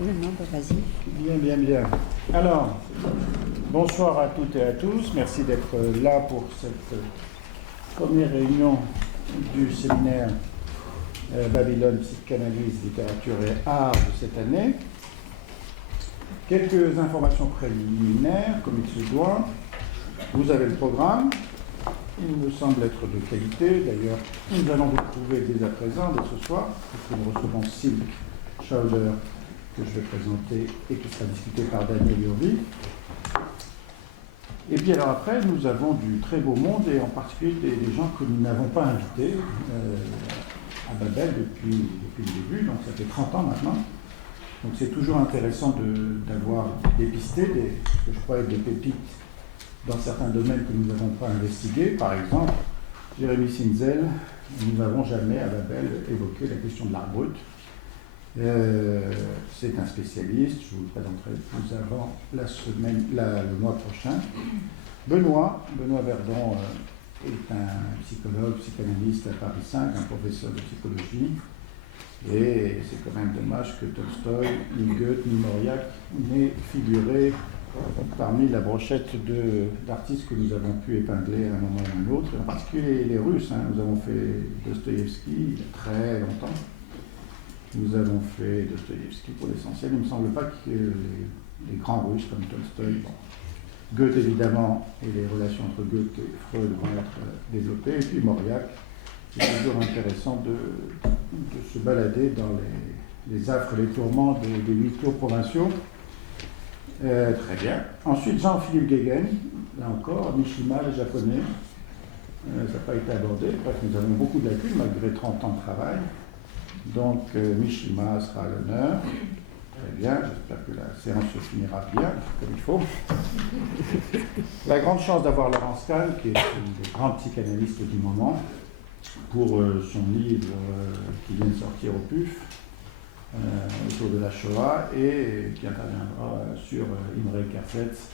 Non, bah, vas-y. Bien, bien, bien. Alors, bonsoir à toutes et à tous. Merci d'être là pour cette première réunion du séminaire Babylone, psychanalyse, littérature et art de cette année. Quelques informations préliminaires, comme il se doit. Vous avez le programme. Il me semble être de qualité. D'ailleurs, nous allons vous trouver dès à présent, dès ce soir, puisque nous recevons Silk Schauder, que je vais présenter et qui sera discuté par Daniel Yovi. Et puis alors après, nous avons du très beau monde, et en particulier des gens que nous n'avons pas invités à Babel depuis le début, donc ça fait 30 ans maintenant. Donc c'est toujours intéressant d'avoir dépisté ce que je crois être des pépites dans certains domaines que nous n'avons pas investigués. Par exemple, Jérémy Sinzel, nous n'avons jamais à Babel évoqué la question de l'art brut. C'est un spécialiste, je vous le présenterai plus avant le mois prochain. Benoît Verdon est un psychologue, psychanalyste à Paris 5, un professeur de psychologie. Et c'est quand même dommage que Tolstoï, ni Goethe, ni Mauriac n'aient figuré parmi la brochette d'artistes que nous avons pu épingler à un moment ou à un autre, en particulier les Russes. Nous avons fait Dostoïevski il y a très longtemps. Nous avons fait Dostoïevski pour l'essentiel. Il ne me semble pas que les grands Russes comme Tolstoï, Goethe évidemment, et les relations entre Goethe et Freud vont être développées, et puis Mauriac. C'est toujours intéressant de se balader dans les affres et les tourments des 8 tours provinciaux. Très bien. Ensuite, Jean-Philippe Guéguen, là encore, Mishima, le japonais. Ça n'a pas été abordé. Bref, nous avons beaucoup de lacunes malgré 30 ans de travail. Donc, Mishima sera à l'honneur. Très bien, j'espère que la séance se finira bien, comme il faut. La grande chance d'avoir Laurence Kahn, qui est une des grandes psychanalystes du moment, pour son livre qui vient de sortir au PUF, autour de la Shoah, et qui interviendra sur Imre Kertész.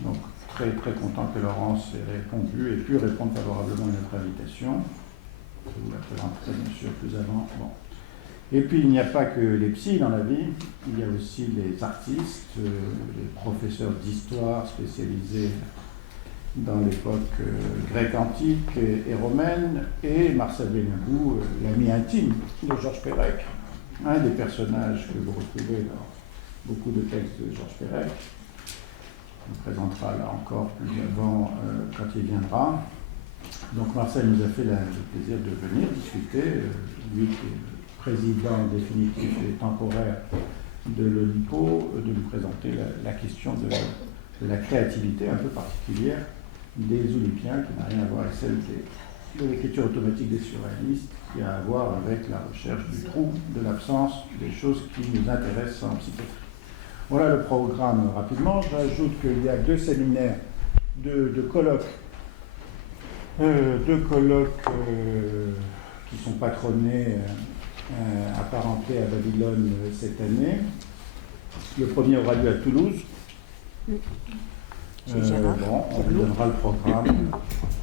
Donc, très très content que Laurence ait répondu et pu répondre favorablement à notre invitation. Je vous la présenterai bien sûr plus avant. Bon. Et puis il n'y a pas que les psys dans la vie, il y a aussi les artistes, les professeurs d'histoire spécialisés dans l'époque grecque antique et romaine, et Marcel Benabou, l'ami intime de Georges Perec, un des personnages que vous retrouvez dans beaucoup de textes de Georges Perec. On présentera là encore plus avant quand il viendra. Donc Marcel nous a fait le plaisir de venir discuter, lui qui est président définitif et temporaire de l'Olipo, de nous présenter la question de la créativité un peu particulière des Oulipiens, qui n'a rien à voir avec celle de l'écriture automatique des surréalistes, qui a à voir avec la recherche du trou, de l'absence, des choses qui nous intéressent en psychiatrie. Voilà le programme rapidement. J'ajoute qu'il y a 2 séminaires, deux colloques, qui sont patronnés, apparentés à Babylone cette année. Le premier aura lieu à Toulouse. On vous donnera le programme.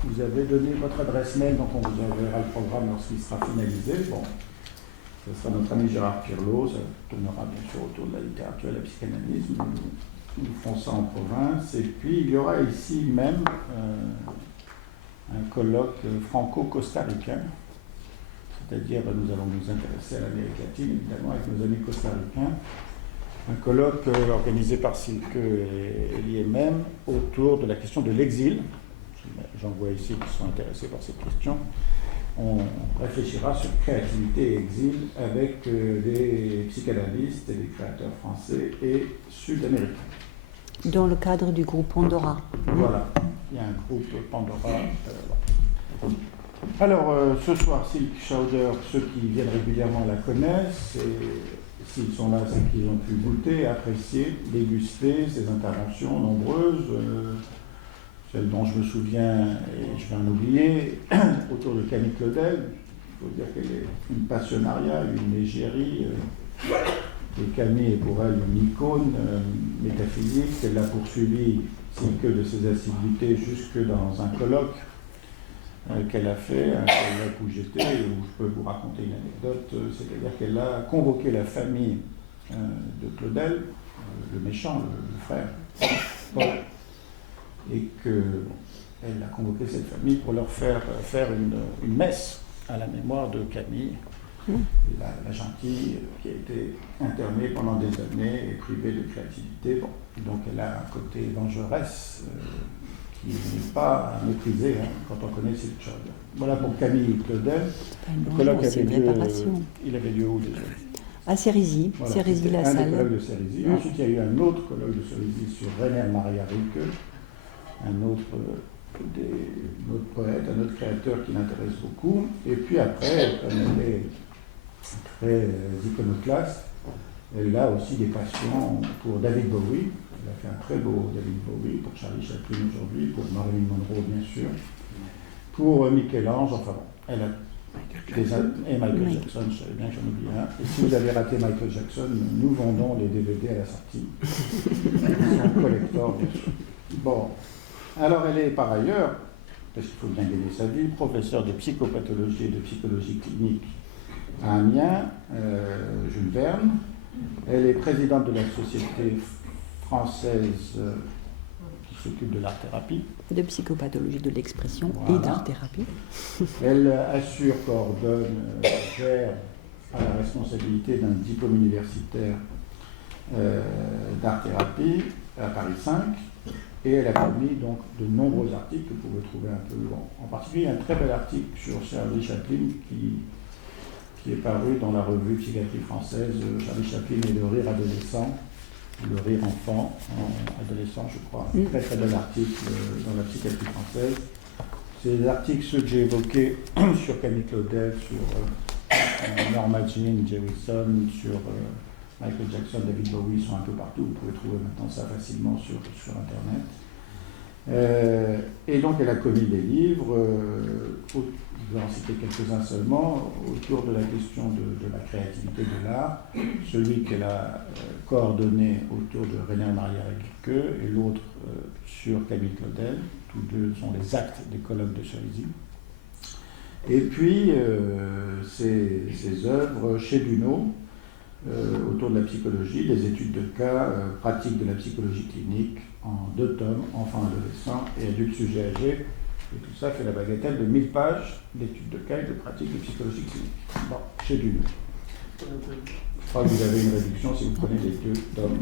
Vous avez donné votre adresse mail, donc on vous enverra le programme lorsqu'il sera finalisé. Bon, ce sera notre ami Gérard Pirlot, ça tournera bien sûr autour de la littérature et de la psychanalyse. Nous ferons ça en province. Et puis il y aura ici même un colloque franco-costaricain, c'est-à-dire nous allons nous intéresser à l'Amérique latine, évidemment, avec nos amis costaricains. Un colloque organisé par Silke et l'IMM autour de la question de l'exil. J'en vois ici qui sont intéressés par cette question. On réfléchira sur créativité et exil avec des psychanalystes et des créateurs français et sud-américains. Dans le cadre du groupe Pandora. Voilà, il y a un groupe Pandora. Alors, ce soir, Silk Schauder, ceux qui viennent régulièrement la connaissent, et s'ils sont là, c'est qu'ils ont pu goûter, apprécier, déguster ses interventions nombreuses, celles dont je me souviens, et je vais en oublier, autour de Camille Claudel. Il faut dire qu'elle est une passionnariat, une égérie, et Camille est pour elle une icône métaphysique. Elle l'a poursuivi, Silke, de ses assiduités jusque dans un colloque qu'elle a fait, un colloque où j'étais, où je peux vous raconter une anecdote, c'est-à-dire qu'elle a convoqué la famille de Claudel, le méchant, le frère Paul, et qu'elle a convoqué cette famille pour leur faire une messe à la mémoire de Camille, la gentille qui a été internée pendant des années et privée de créativité. Bon, donc elle a un côté vengeresse qui n'est pas à mépriser quand on connaît cette chose. Voilà pour Camille Claudel. Le colloque avait lieu, il avait lieu où déjà? À Cérisy, Voilà, Cérisy-la-Salle. Un des colloques de Cérisy. Ensuite, il y a eu un autre colloque de Cérisy sur Rainer Maria Rilke, un autre poète, un autre créateur qui l'intéresse beaucoup. Et puis après, comme elle est très iconoclaste, elle a aussi des passions pour David Bowie. Elle a fait un très beau David Bowie pour Charlie Chaplin aujourd'hui, pour Marilyn Monroe bien sûr, pour Michel-Ange, enfin bon, elle a et Michael Jackson, je savais bien que j'en oubliais un. Et si vous avez raté Michael Jackson, nous vendons les DVD à la sortie. C'est un collector, bien sûr. Bon, alors elle est par ailleurs, parce qu'il faut bien gagner sa vie, professeure de psychopathologie et de psychologie clinique à Amiens, Jules Verne. Elle est présidente de la Société française qui s'occupe de l'art-thérapie. De psychopathologie de l'expression Voilà. et d'art-thérapie. Elle assure, coordonne, gère à la responsabilité d'un diplôme universitaire d'art-thérapie à Paris 5. Et elle a publié donc de nombreux articles que vous pouvez trouver un peu. Bon, en particulier, un très bel article sur Charlie Chaplin qui est paru dans la revue Psychiatrie française, Charlie Chaplin et le rire adolescent, le rire enfant, adolescent je crois. Un très très bel article dans la Psychiatrie française. Ces articles, ceux que j'ai évoqués sur Camille Claudel, sur Norma Jean, Jay Wilson, sur Michael Jackson, David Bowie, sont un peu partout. Vous pouvez trouver maintenant ça facilement sur Internet. Et donc elle a commis des livres, je vais en citer quelques-uns seulement, autour de la question de la créativité de l'art. Celui qu'elle a coordonné autour de Rainer Maria Rilke et l'autre sur Camille Claudel. Tous deux sont les actes des colloques de Cérisy. Et puis ses œuvres chez Duno, autour de la psychologie, des études de cas, pratiques de la psychologie clinique, en 2 tomes, enfants, adolescents et adultes sujets âgés. Et tout ça fait la bagatelle de 1000 pages d'études de cas et de pratiques de psychologie clinique. Bon, chez Duno. Je crois que vous avez une réduction si vous prenez les 2 tomes.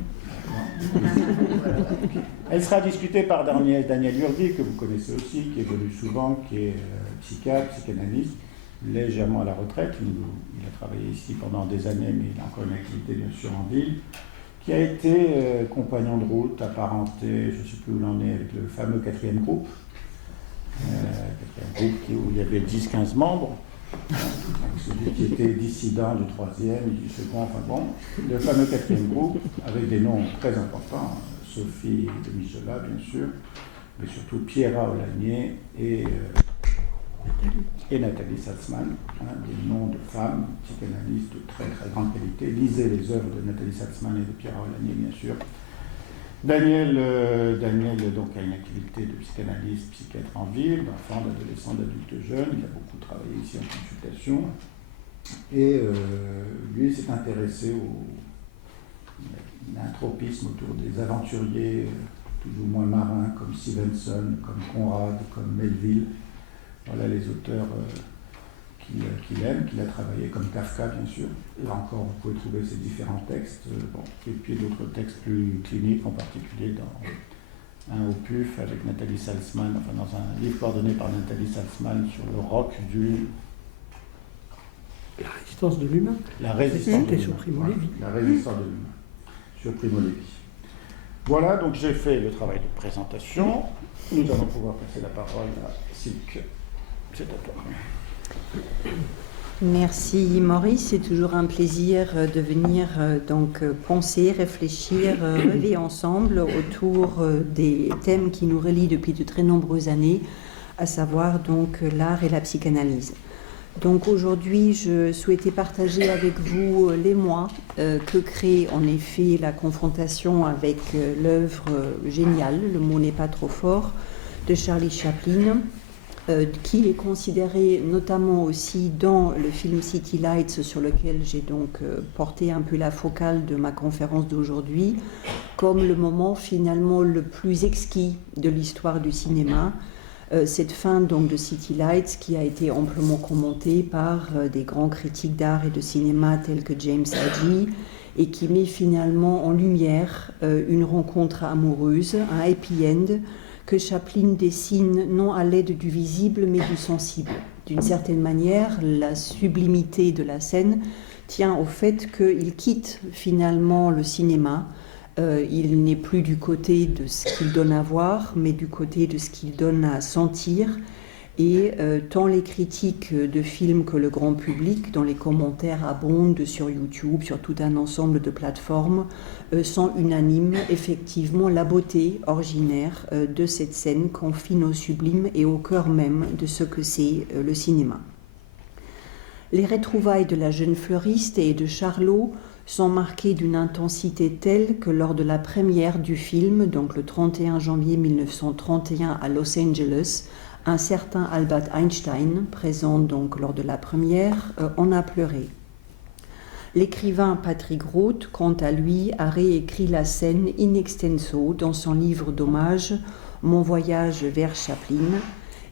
Elle sera discutée par Daniel Urdi, que vous connaissez aussi, qui est venu souvent, qui est psychiatre, psychanalyste, légèrement à la retraite. Il a travaillé ici pendant des années, mais il a encore une activité bien sûr en ville, qui a été compagnon de route, apparenté, je ne sais plus où il en est, avec le fameux 4e groupe, où il y avait 10-15 membres, celui qui était dissident du 3e et du 2nd, enfin bon, le fameux 4e groupe, avec des noms très importants, Sophie de Michelat bien sûr, mais surtout Pierra Olagnier et Nathalie Salzman, des noms de femmes psychanalystes de très très grande qualité. Lisez les œuvres de Nathalie Salzman et de Pierra Olagnier, bien sûr. Daniel donc, a une activité de psychanalyste, psychiatre en ville, d'enfants, d'adolescents, d'adultes jeunes. Il a beaucoup travaillé ici en consultation. Et lui s'est intéressé à un tropisme autour des aventuriers, plus ou moins marins, comme Stevenson, comme Conrad, comme Melville. Voilà les auteurs qu'il aime, qu'il a travaillé, comme Kafka bien sûr. Là encore, vous pouvez trouver ces différents textes. Bon. Et puis d'autres textes plus cliniques, en particulier dans un opus avec Nathalie Salzman, enfin dans un livre coordonné par Nathalie Salzman sur le rock du... La résistance de l'humain. La résistance de l'humain. Sur Primo Levi. La résistance de l'humain. Sur Primo Levi. Voilà, donc j'ai fait le travail de présentation. Nous allons pouvoir passer la parole à Silke. C'est à toi. Merci Maurice, c'est toujours un plaisir de venir donc penser, réfléchir, rêver ensemble autour des thèmes qui nous relient depuis de très nombreuses années, à savoir donc l'art et la psychanalyse. Donc aujourd'hui, je souhaitais partager avec vous les mois que crée en effet la confrontation avec l'œuvre géniale, le mot n'est pas trop fort, de Charlie Chaplin, qui est considéré notamment aussi dans le film City Lights, sur lequel j'ai donc porté un peu la focale de ma conférence d'aujourd'hui, comme le moment finalement le plus exquis de l'histoire du cinéma. Cette fin donc de City Lights qui a été amplement commentée par des grands critiques d'art et de cinéma tels que James Agee, et qui met finalement en lumière une rencontre amoureuse, un happy end, que Chaplin dessine non à l'aide du visible mais du sensible. D'une certaine manière, la sublimité de la scène tient au fait qu'il quitte finalement le cinéma. Il n'est plus du côté de ce qu'il donne à voir, mais du côté de ce qu'il donne à sentir. Et tant les critiques de films que le grand public, dont les commentaires abondent sur YouTube, sur tout un ensemble de plateformes, sont unanimes. Effectivement, la beauté originaire de cette scène confine au sublime et au cœur même de ce que c'est le cinéma. Les retrouvailles de la jeune fleuriste et de Charlot sont marquées d'une intensité telle que lors de la première du film, donc le 31 janvier 1931 à Los Angeles, un certain Albert Einstein, présent donc lors de la première, en a pleuré. L'écrivain Patrick Roth, quant à lui, a réécrit la scène in extenso dans son livre d'hommage Mon voyage vers Chaplin,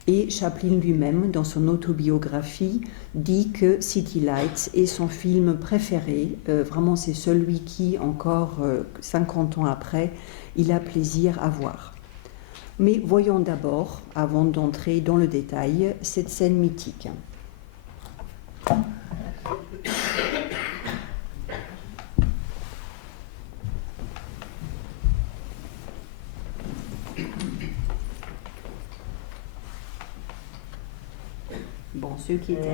et Chaplin lui-même, dans son autobiographie, dit que City Lights est son film préféré. Vraiment, c'est celui qui, encore 50 ans après, il a plaisir à voir. Mais voyons d'abord, avant d'entrer dans le détail, cette scène mythique. Bon, ceux qui étaient...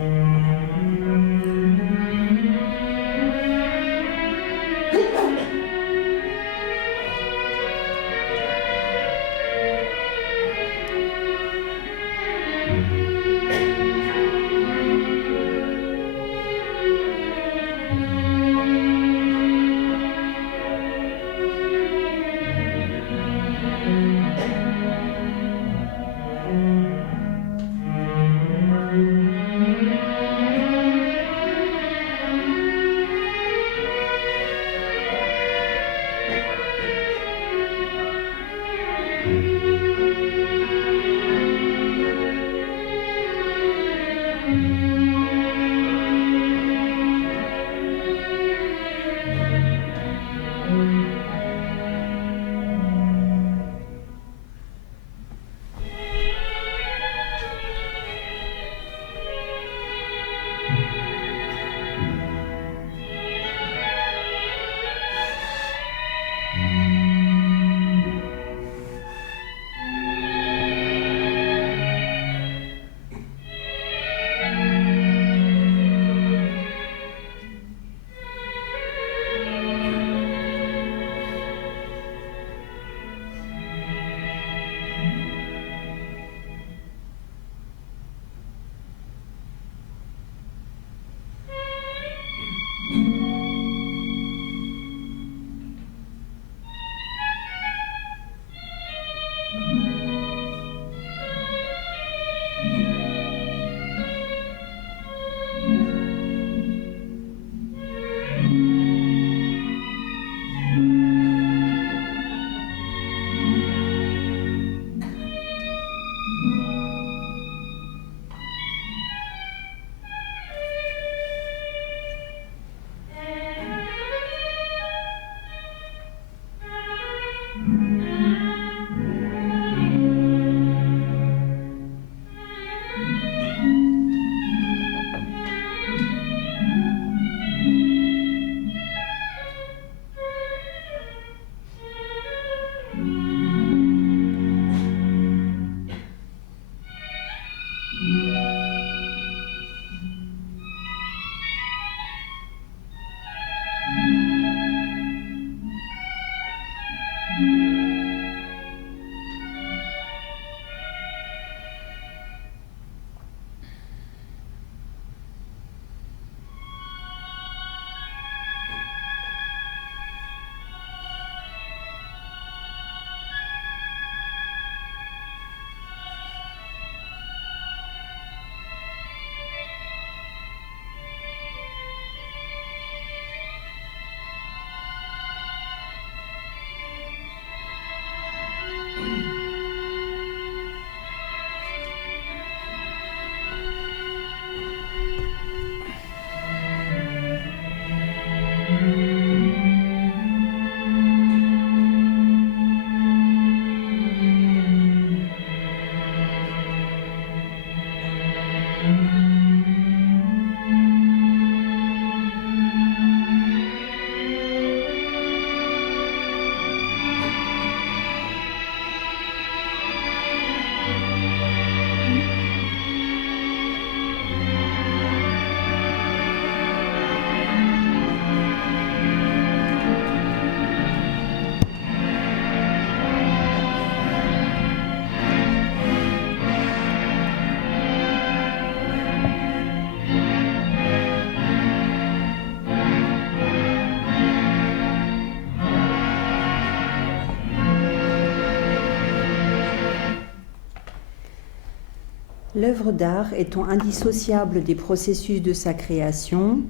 L'œuvre d'art étant indissociable des processus de sa création,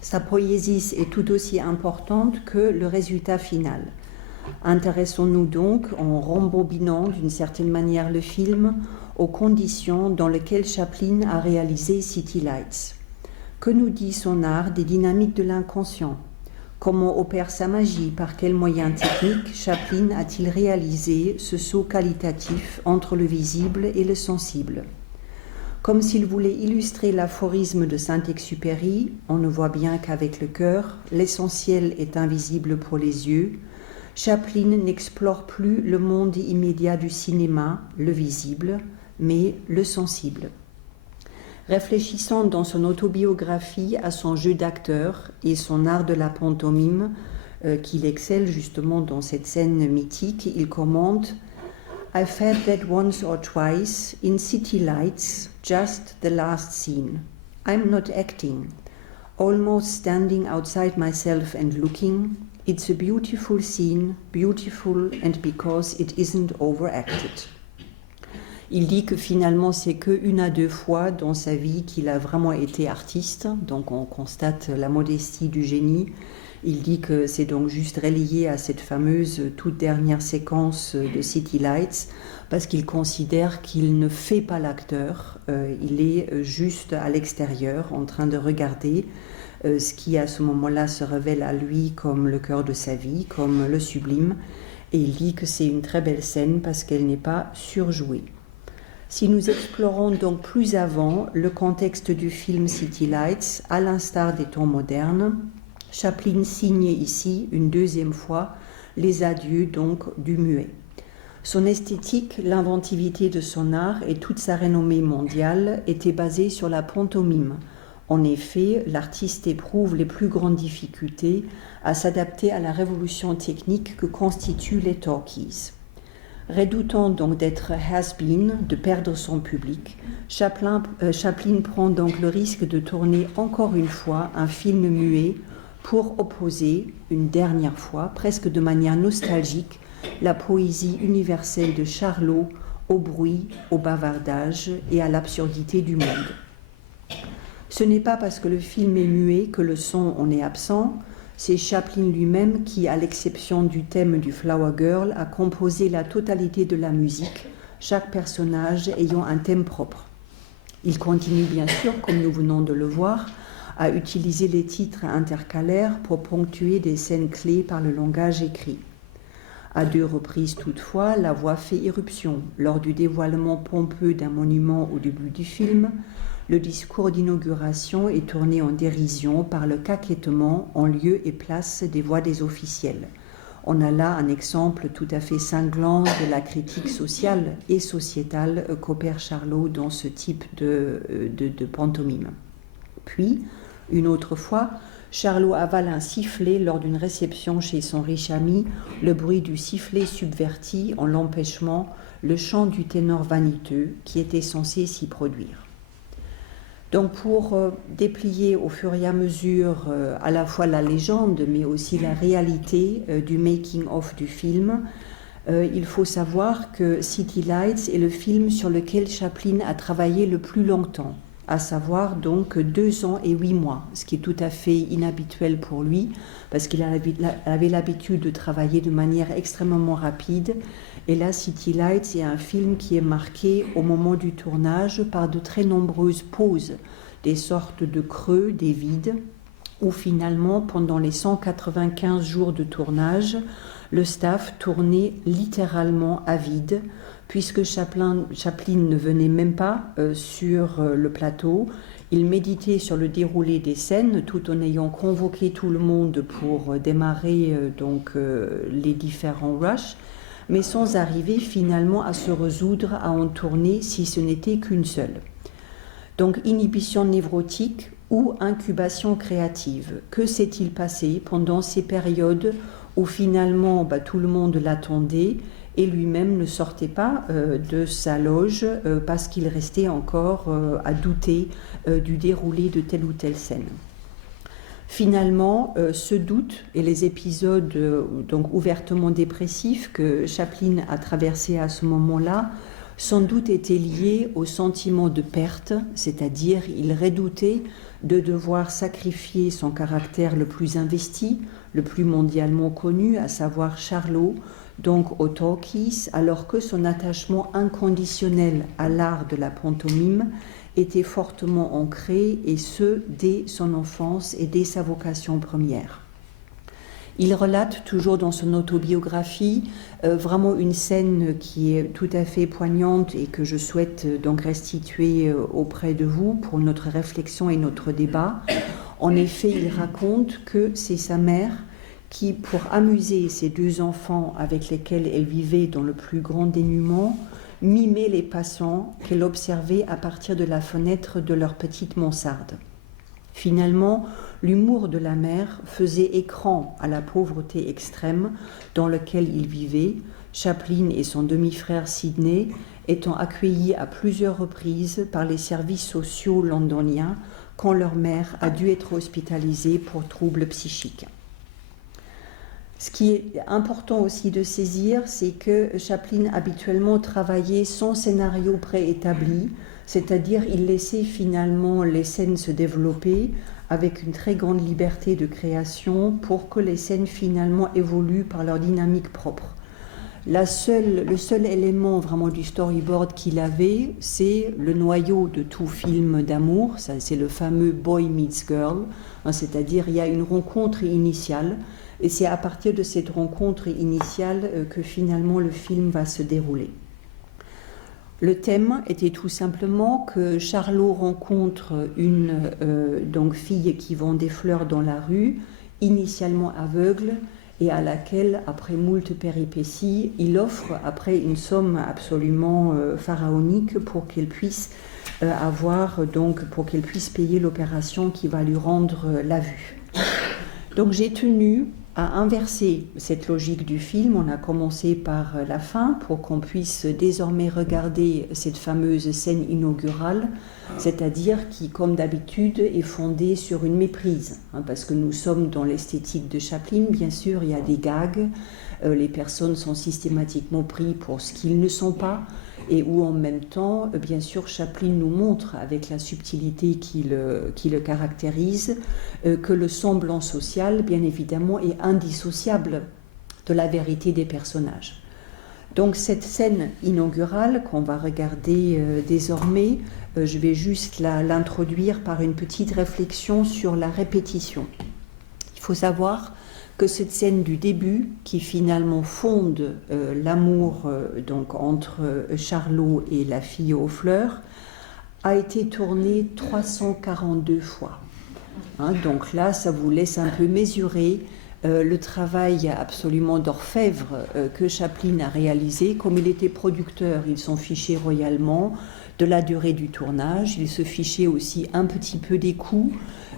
sa poésie est tout aussi importante que le résultat final. Intéressons-nous donc, en rembobinant d'une certaine manière le film, aux conditions dans lesquelles Chaplin a réalisé City Lights. Que nous dit son art des dynamiques de l'inconscient? Comment opère sa magie? Par quels moyens techniques Chaplin a-t-il réalisé ce saut qualitatif entre le visible et le sensible? Comme s'il voulait illustrer l'aphorisme de Saint-Exupéry, on ne voit bien qu'avec le cœur, l'essentiel est invisible pour les yeux. Chaplin n'explore plus le monde immédiat du cinéma, le visible, mais le sensible. Réfléchissant dans son autobiographie à son jeu d'acteur et son art de la pantomime, qu'il excelle justement dans cette scène mythique, il commente « I felt that once or twice in City Lights, just the last scene. I'm not acting. Almost standing outside myself and looking. It's a beautiful scene, beautiful and because it isn't overacted. » Il dit que finalement c'est qu'une à deux fois dans sa vie qu'il a vraiment été artiste, donc on constate la modestie du génie. Il dit que c'est donc juste relié à cette fameuse toute dernière séquence de City Lights, parce qu'il considère qu'il ne fait pas l'acteur, il est juste à l'extérieur en train de regarder ce qui à ce moment-là se révèle à lui comme le cœur de sa vie, comme le sublime, et il dit que c'est une très belle scène parce qu'elle n'est pas surjouée. Si nous explorons donc plus avant le contexte du film City Lights, à l'instar des temps modernes, Chaplin signait ici une deuxième fois les adieux donc du muet. Son esthétique, l'inventivité de son art et toute sa renommée mondiale étaient basées sur la pantomime. En effet, l'artiste éprouve les plus grandes difficultés à s'adapter à la révolution technique que constituent les talkies. Redoutant donc d'être has-been, de perdre son public, Chaplin prend donc le risque de tourner encore une fois un film muet pour opposer, une dernière fois, presque de manière nostalgique, la poésie universelle de Charlot au bruit, au bavardage et à l'absurdité du monde. Ce n'est pas parce que le film est muet que le son en est absent. C'est Chaplin lui-même qui, à l'exception du thème du Flower Girl, a composé la totalité de la musique, chaque personnage ayant un thème propre. Il continue bien sûr, comme nous venons de le voir, à utiliser les titres intercalaires pour ponctuer des scènes clés par le langage écrit. À deux reprises toutefois, la voix fait irruption. Lors du dévoilement pompeux d'un monument au début du film, le discours d'inauguration est tourné en dérision par le caquettement en lieu et place des voix des officiels. On a là un exemple tout à fait cinglant de la critique sociale et sociétale qu'opère Charlot dans ce type de pantomime. Puis, une autre fois, Charlot avale un sifflet lors d'une réception chez son riche ami. Le bruit du sifflet subvertit, en l'empêchement, le chant du ténor vaniteux qui était censé s'y produire. Donc pour déplier au fur et à mesure à la fois la légende mais aussi la réalité du making-of du film, il faut savoir que City Lights est le film sur lequel Chaplin a travaillé le plus longtemps, à savoir donc 2 ans et 8 mois, ce qui est tout à fait inhabituel pour lui parce qu'il avait l'habitude de travailler de manière extrêmement rapide. Et là, City Lights est un film qui est marqué au moment du tournage par de très nombreuses pauses, des sortes de creux, des vides, où finalement, pendant les 195 jours de tournage, le staff tournait littéralement à vide, puisque Chaplin ne venait même pas sur le plateau. Il méditait sur le déroulé des scènes, tout en ayant convoqué tout le monde pour démarrer les différents rushs, mais sans arriver finalement à se résoudre à en tourner si ce n'était qu'une seule. Donc inhibition névrotique ou incubation créative. Que s'est-il passé pendant ces périodes où finalement tout le monde l'attendait et lui-même ne sortait pas de sa loge parce qu'il restait encore à douter du déroulé de telle ou telle scène. Finalement, ce doute et les épisodes donc ouvertement dépressifs que Chaplin a traversés à ce moment-là sans doute était lié au sentiment de perte, c'est-à-dire il redoutait de devoir sacrifier son caractère le plus investi, le plus mondialement connu, à savoir Charlot, donc au talkies, alors que son attachement inconditionnel à l'art de la pantomime était fortement ancré, et ce, dès son enfance et dès sa vocation première. Il relate toujours dans son autobiographie vraiment une scène qui est tout à fait poignante et que je souhaite donc restituer auprès de vous pour notre réflexion et notre débat. En effet, il raconte que c'est sa mère qui, pour amuser ses 2 enfants avec lesquels elle vivait dans le plus grand dénuement, mimait les passants qu'elle observait à partir de la fenêtre de leur petite mansarde. Finalement, l'humour de la mère faisait écran à la pauvreté extrême dans laquelle il vivait, Chaplin et son demi-frère Sidney étant accueillis à plusieurs reprises par les services sociaux londoniens quand leur mère a dû être hospitalisée pour troubles psychiques. Ce qui est important aussi de saisir, c'est que Chaplin habituellement travaillait sans scénario préétabli, c'est-à-dire il laissait finalement les scènes se développer avec une très grande liberté de création pour que les scènes finalement évoluent par leur dynamique propre. Le seul élément vraiment du storyboard qu'il avait, c'est le noyau de tout film d'amour, c'est le fameux Boy Meets Girl, c'est-à-dire il y a une rencontre initiale, et c'est à partir de cette rencontre initiale que finalement le film va se dérouler. Le thème était tout simplement que Charlot rencontre une donc fille qui vend des fleurs dans la rue, initialement aveugle, et à laquelle, après moult péripéties, il offre après une somme absolument pharaonique pour qu'elle puisse pour qu'elle puisse payer l'opération qui va lui rendre la vue. Donc j'ai tenu à inverser cette logique du film. On a commencé par la fin pour qu'on puisse désormais regarder cette fameuse scène inaugurale, c'est-à-dire qui, comme d'habitude, est fondée sur une méprise, parce que nous sommes dans l'esthétique de Chaplin. Bien sûr, il y a des gags, les personnes sont systématiquement prises pour ce qu'ils ne sont pas, et où en même temps, bien sûr, Chaplin nous montre, avec la subtilité qui le caractérise, que le semblant social, bien évidemment, est indissociable de la vérité des personnages. Donc cette scène inaugurale qu'on va regarder désormais, je vais juste l'introduire par une petite réflexion sur la répétition. Il faut savoir que cette scène du début, qui finalement fonde l'amour donc entre Charlot et la fille aux fleurs, a été tournée 342 fois. Donc là, ça vous laisse un peu mesurer le travail absolument d'orfèvre que Chaplin a réalisé. Comme il était producteur, il s'en fichait royalement de la durée du tournage. Il se fichait aussi un petit peu des coûts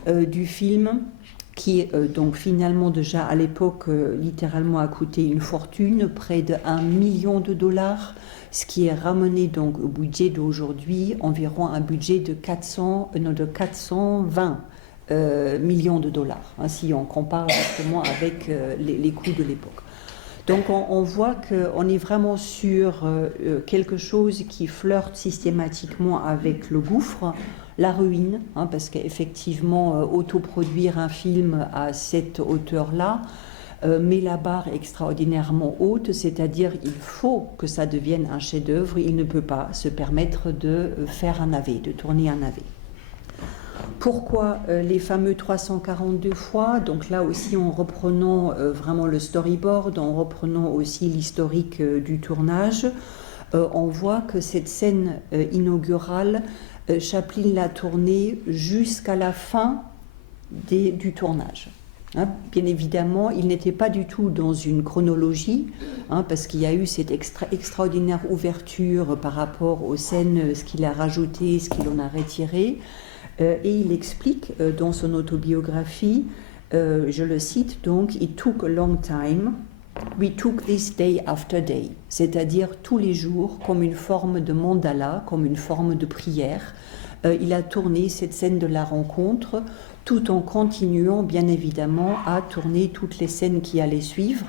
du film, qui donc finalement déjà à l'époque littéralement a coûté une fortune, près de $1 million, ce qui est ramené donc au budget d'aujourd'hui environ un budget de 420 millions de dollars, si on compare justement avec les coûts de l'époque. Donc on voit qu'on est vraiment sur quelque chose qui flirte systématiquement avec le gouffre, la ruine, parce qu'effectivement autoproduire un film à cette hauteur-là met la barre extraordinairement haute, c'est-à-dire il faut que ça devienne un chef-d'œuvre, il ne peut pas se permettre de faire un navet, de tourner un navet. Pourquoi les fameux 342 fois? Donc là aussi, en reprenant vraiment le storyboard, en reprenant aussi l'historique du tournage, on voit que cette scène inaugurale, Chaplin l'a tournée jusqu'à la fin du tournage. Bien évidemment, il n'était pas du tout dans une chronologie, parce qu'il y a eu cette extraordinaire ouverture par rapport aux scènes, ce qu'il a rajouté, ce qu'il en a retiré. Et il explique dans son autobiographie, je le cite donc, « It took a long time, we took this day after day », c'est-à-dire tous les jours comme une forme de mandala, comme une forme de prière. il a tourné cette scène de la rencontre tout en continuant bien évidemment à tourner toutes les scènes qui allaient suivre,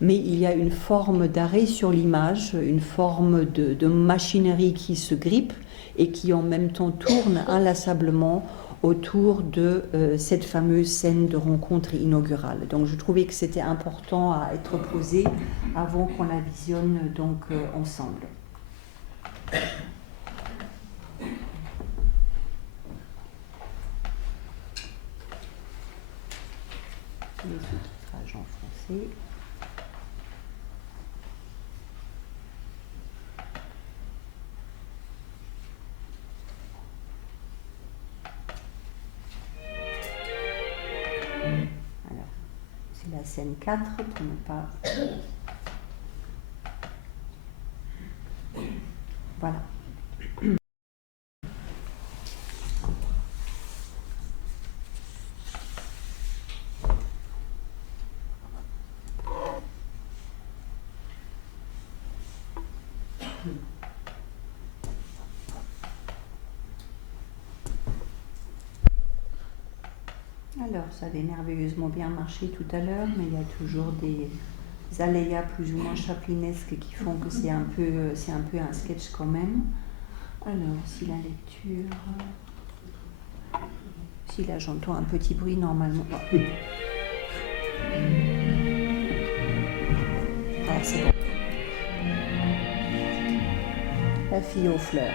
mais il y a une forme d'arrêt sur l'image, une forme de machinerie qui se grippe et qui en même temps tourne inlassablement autour de cette fameuse scène de rencontre inaugurale. Donc je trouvais que c'était important à être posé avant qu'on la visionne donc ensemble. Les sous-titrages en français. Alors, c'est la scène 4 pour ne pas... Voilà. Alors, ça avait merveilleusement bien marché tout à l'heure, mais il y a toujours des aléas plus ou moins chaplinesques qui font que c'est un peu un sketch quand même. Alors, si la lecture... Si là j'entends un petit bruit normalement... Ah, c'est bon. La fille aux fleurs.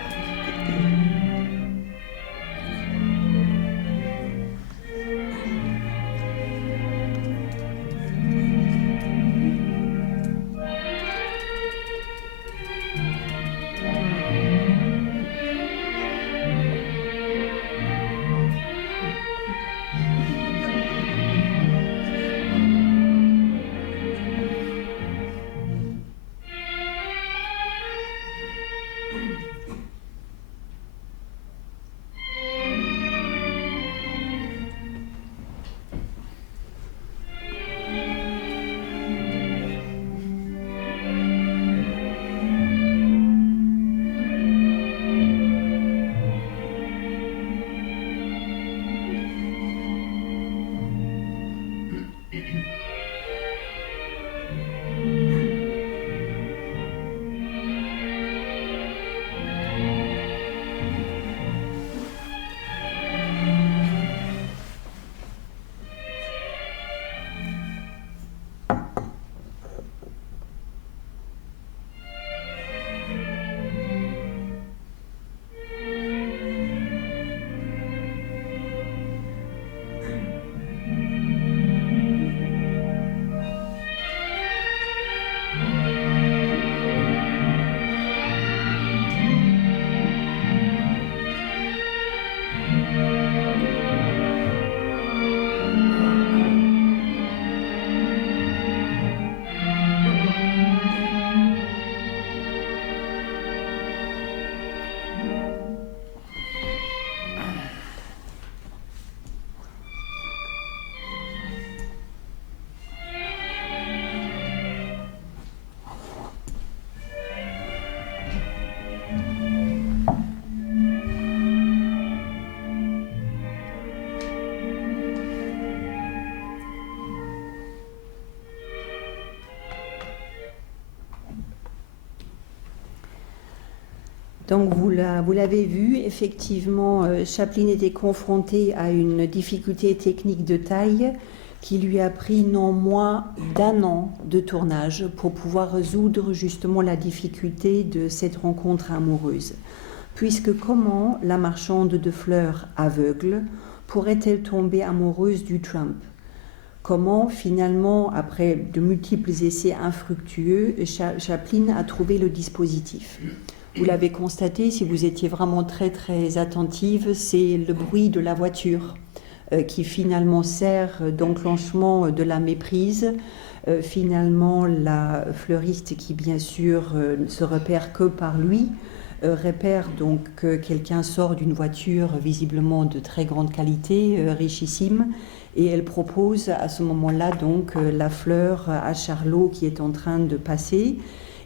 Donc vous l'avez vu, effectivement, Chaplin était confronté à une difficulté technique de taille qui lui a pris non moins d'1 an de tournage pour pouvoir résoudre justement la difficulté de cette rencontre amoureuse. Puisque comment la marchande de fleurs aveugle pourrait-elle tomber amoureuse du Trump ? Comment finalement, après de multiples essais infructueux, Chaplin a trouvé le dispositif ? Vous l'avez constaté, si vous étiez vraiment très très attentive, c'est le bruit de la voiture qui finalement sert d'enclenchement de la méprise. Finalement, la fleuriste qui bien sûr ne se repère que par lui, repère donc que quelqu'un sort d'une voiture visiblement de très grande qualité, richissime, et elle propose à ce moment-là donc la fleur à Charlot qui est en train de passer,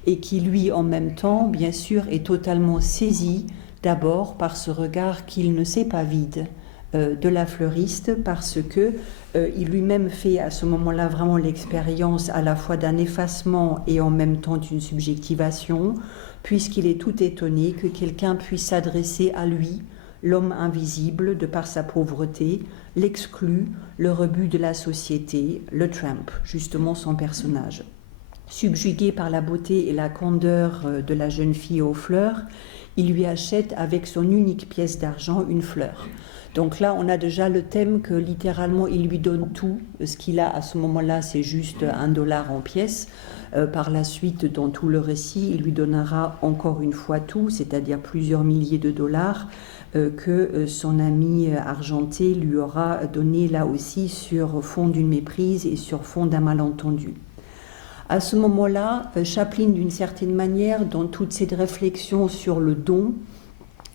et qui lui en même temps bien sûr est totalement saisi D'abord par ce regard qu'il ne s'est pas vide de la fleuriste, parce que il lui-même fait à ce moment-là vraiment l'expérience à la fois d'un effacement et en même temps d'une subjectivation, puisqu'il est tout étonné que quelqu'un puisse s'adresser à lui, l'homme invisible, de par sa pauvreté, l'exclut, le rebut de la société, le tramp, justement son personnage. Subjugué par la beauté et la candeur de la jeune fille aux fleurs, il lui achète avec son unique pièce d'argent une fleur. Donc là, on a déjà le thème que littéralement, il lui donne tout. Ce qu'il a à ce moment-là, c'est juste $1 en pièces. Par la suite, dans tout le récit, il lui donnera encore une fois tout, c'est-à-dire plusieurs milliers de dollars que son ami argenté lui aura donné là aussi sur fond d'une méprise et sur fond d'un malentendu. À ce moment-là, Chaplin, d'une certaine manière, dans toute cette réflexion sur le don,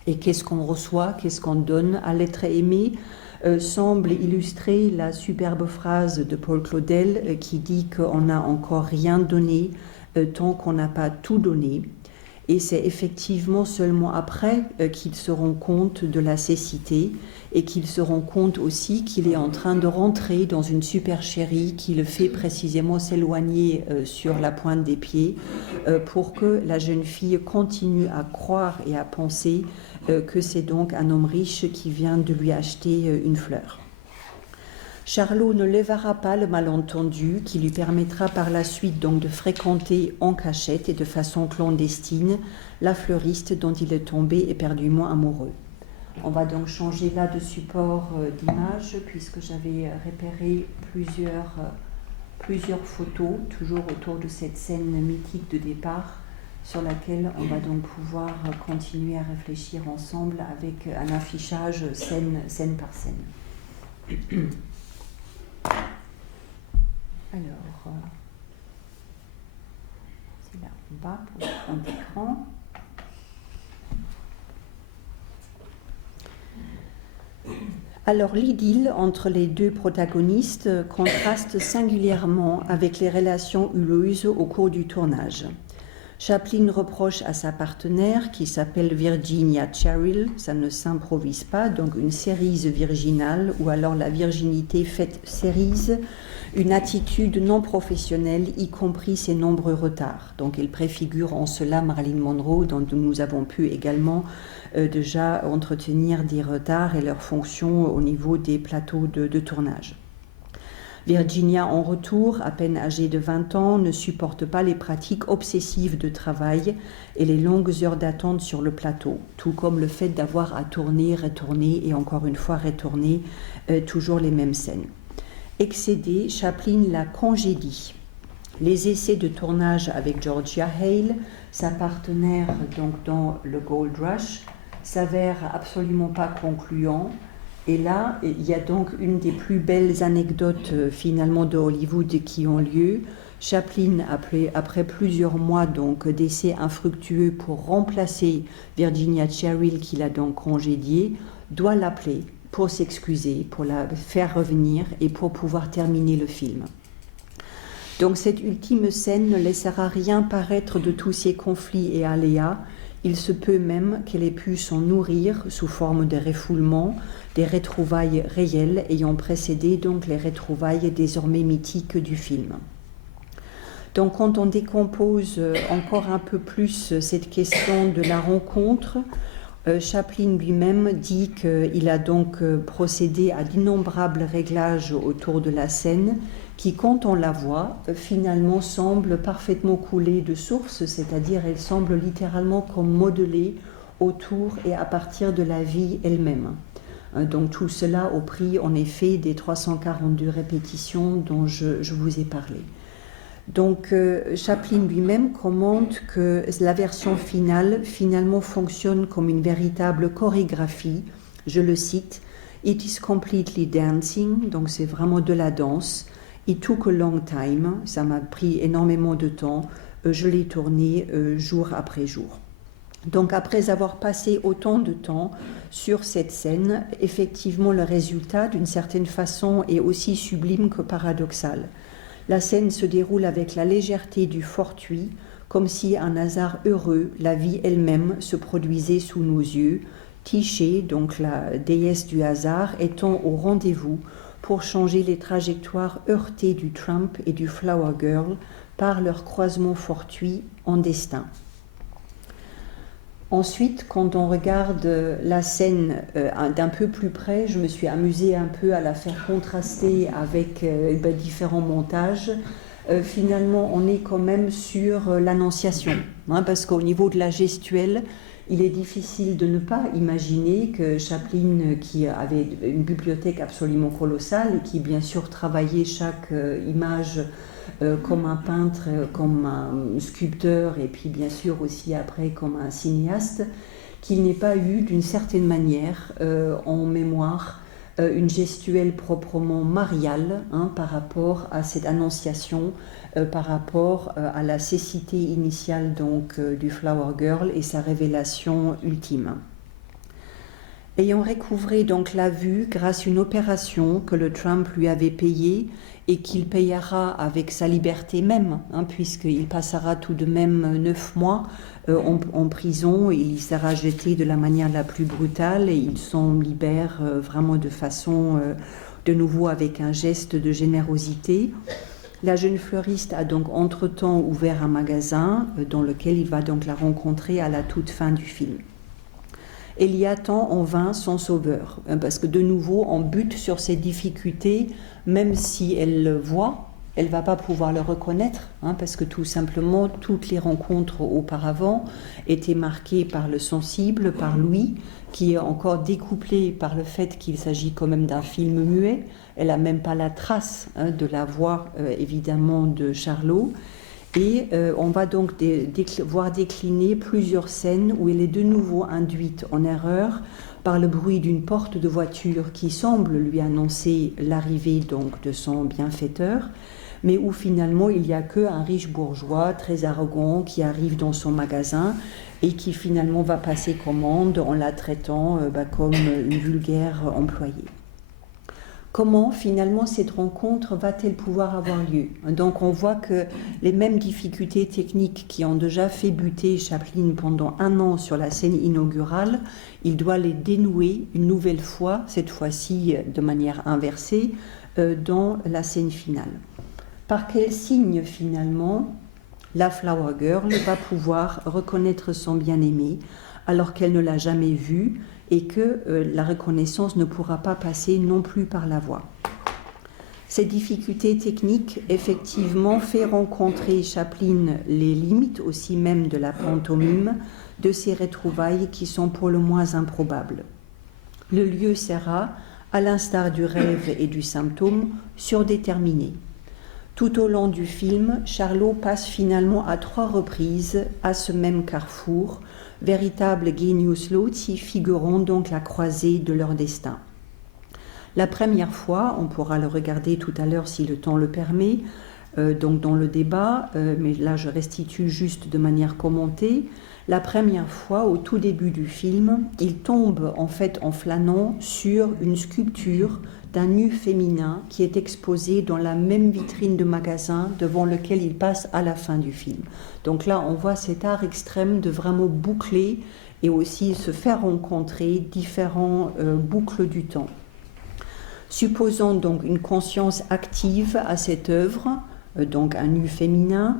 et qu'est-ce qu'on reçoit, qu'est-ce qu'on donne à l'être aimé, semble illustrer la superbe phrase de Paul Claudel qui dit qu'on n'a encore rien donné tant qu'on n'a pas tout donné. Et c'est effectivement seulement après qu'il se rend compte de la cécité et qu'il se rend compte aussi qu'il est en train de rentrer dans une supercherie qui le fait précisément s'éloigner sur la pointe des pieds pour que la jeune fille continue à croire et à penser que c'est donc un homme riche qui vient de lui acheter une fleur. Charlot ne lèvera pas le malentendu qui lui permettra par la suite donc de fréquenter en cachette et de façon clandestine la fleuriste dont il est tombé éperdument amoureux. On va donc changer là de support d'image puisque j'avais repéré plusieurs photos toujours autour de cette scène mythique de départ sur laquelle on va donc pouvoir continuer à réfléchir ensemble avec un affichage scène par scène. Alors, c'est là en bas pour le fond d'écran. Alors, l'idylle entre les deux protagonistes contraste singulièrement avec les relations houleuses au cours du tournage. Chaplin reproche à sa partenaire, qui s'appelle Virginia Cheryl, ça ne s'improvise pas, donc une cerise virginale, ou alors la virginité faite cerise, une attitude non professionnelle, y compris ses nombreux retards. Donc il préfigure en cela Marilyn Monroe, dont nous avons pu également déjà entretenir des retards et leurs fonctions au niveau des plateaux de tournage. Virginia, en retour, à peine âgée de 20 ans, ne supporte pas les pratiques obsessives de travail et les longues heures d'attente sur le plateau, tout comme le fait d'avoir à tourner, retourner et encore une fois retourner toujours les mêmes scènes. Excédée, Chaplin la congédie. Les essais de tournage avec Georgia Hale, sa partenaire donc dans le Gold Rush, s'avèrent absolument pas concluants. Et là, il y a donc une des plus belles anecdotes finalement de Hollywood qui ont lieu. Chaplin, après plusieurs mois donc d'essais infructueux pour remplacer Virginia Cheryl, qu'il a donc congédiée, doit l'appeler pour s'excuser, pour la faire revenir et pour pouvoir terminer le film. Donc cette ultime scène ne laissera rien paraître de tous ces conflits et aléas. Il se peut même qu'elle ait pu s'en nourrir sous forme de refoulement, des retrouvailles réelles ayant précédé donc les retrouvailles désormais mythiques du film. Donc quand on décompose encore un peu plus cette question de la rencontre, Chaplin lui-même dit qu'il a donc procédé à d'innombrables réglages autour de la scène qui, quand on la voit, finalement semble parfaitement couler de source, c'est-à-dire elle semble littéralement comme modelée autour et à partir de la vie elle-même. Donc tout cela au prix, en effet, des 342 répétitions dont je vous ai parlé. Donc Chaplin lui-même commente que la version finale finalement fonctionne comme une véritable chorégraphie. Je le cite, « It is completely dancing », donc c'est vraiment de la danse. « It took a long time », ça m'a pris énormément de temps, je l'ai tourné jour après jour. Donc après avoir passé autant de temps sur cette scène, effectivement le résultat d'une certaine façon est aussi sublime que paradoxal. La scène se déroule avec la légèreté du fortuit, comme si un hasard heureux, la vie elle-même, se produisait sous nos yeux, Tyché, donc la déesse du hasard, étant au rendez-vous pour changer les trajectoires heurtées du Trump et du Flower Girl par leur croisement fortuit en destin. Ensuite, quand on regarde la scène d'un peu plus près, je me suis amusée un peu à la faire contraster avec différents montages. Finalement, on est quand même sur l'annonciation, parce qu'au niveau de la gestuelle, il est difficile de ne pas imaginer que Chaplin, qui avait une bibliothèque absolument colossale et qui bien sûr travaillait chaque image comme un peintre, comme un sculpteur et puis bien sûr aussi après comme un cinéaste, qu'il n'ait pas eu d'une certaine manière en mémoire une gestuelle proprement mariale par rapport à cette annonciation, par rapport à la cécité initiale donc, du Flower Girl et sa révélation ultime. Ayant recouvré donc la vue grâce à une opération que le Trump lui avait payée et qu'il payera avec sa liberté même, puisqu'il passera tout de même 9 mois en prison, il sera jeté de la manière la plus brutale et il s'en libère vraiment de façon, de nouveau avec un geste de générosité. La jeune fleuriste a donc entre-temps ouvert un magasin dans lequel il va donc la rencontrer à la toute fin du film. Elle y attend en vain son sauveur, parce que de nouveau on bute sur ses difficultés, même si elle le voit, elle ne va pas pouvoir le reconnaître, parce que tout simplement toutes les rencontres auparavant étaient marquées par le sensible, par Louis, qui est encore découplé par le fait qu'il s'agit quand même d'un film muet. Elle n'a même pas la trace de la voix évidemment de Charlot. Et on va donc voir décliner plusieurs scènes où elle est de nouveau induite en erreur par le bruit d'une porte de voiture qui semble lui annoncer l'arrivée donc de son bienfaiteur, mais où finalement il n'y a qu'un riche bourgeois très arrogant qui arrive dans son magasin et qui finalement va passer commande en la traitant comme une vulgaire employée. Comment finalement cette rencontre va-t-elle pouvoir avoir lieu? Donc on voit que les mêmes difficultés techniques qui ont déjà fait buter Chaplin pendant 1 an sur la scène inaugurale, il doit les dénouer une nouvelle fois, cette fois-ci de manière inversée, dans la scène finale. Par quel signe finalement la Flower Girl va pouvoir reconnaître son bien-aimé alors qu'elle ne l'a jamais vu et que la reconnaissance ne pourra pas passer non plus par la voix. Cette difficulté technique, effectivement, fait rencontrer Chaplin les limites aussi même de la pantomime, de ces retrouvailles qui sont pour le moins improbables. Le lieu sera, à l'instar du rêve et du symptôme, surdéterminé. Tout au long du film, Charlot passe finalement à 3 reprises à ce même carrefour, véritable genius loci figurant donc la croisée de leur destin. La première fois, on pourra le regarder tout à l'heure si le temps le permet, donc dans le débat, mais là je restitue juste de manière commentée. La première fois, au tout début du film, il tombe en fait en flânant sur une sculpture d'un nu féminin qui est exposé dans la même vitrine de magasin devant lequel il passe à la fin du film. Donc là, on voit cet art extrême de vraiment boucler et aussi se faire rencontrer différents boucles du temps. Supposons donc une conscience active à cette œuvre, donc un nu féminin,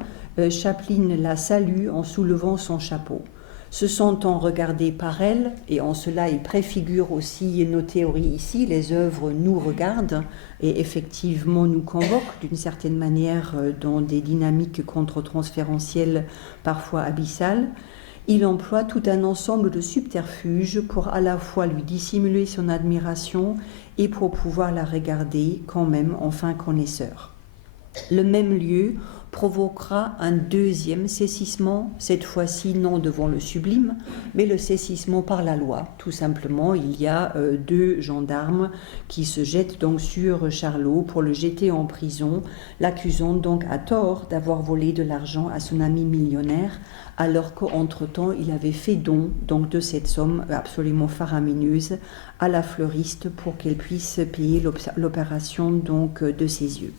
Chaplin la salue en soulevant son chapeau. Se sentant regardé par elle, et en cela il préfigure aussi nos théories ici, les œuvres nous regardent et effectivement nous convoquent d'une certaine manière dans des dynamiques contre-transférentielles parfois abyssales, il emploie tout un ensemble de subterfuges pour à la fois lui dissimuler son admiration et pour pouvoir la regarder quand même en fin connaisseur. Le même lieu provoquera un deuxième saisissement, cette fois-ci non devant le sublime, mais le saisissement par la loi. Tout simplement, il y a 2 gendarmes qui se jettent donc sur Charlot pour le jeter en prison, l'accusant donc à tort d'avoir volé de l'argent à son ami millionnaire, alors qu'entre-temps, il avait fait don donc de cette somme absolument faramineuse à la fleuriste pour qu'elle puisse payer l'opération donc de ses yeux.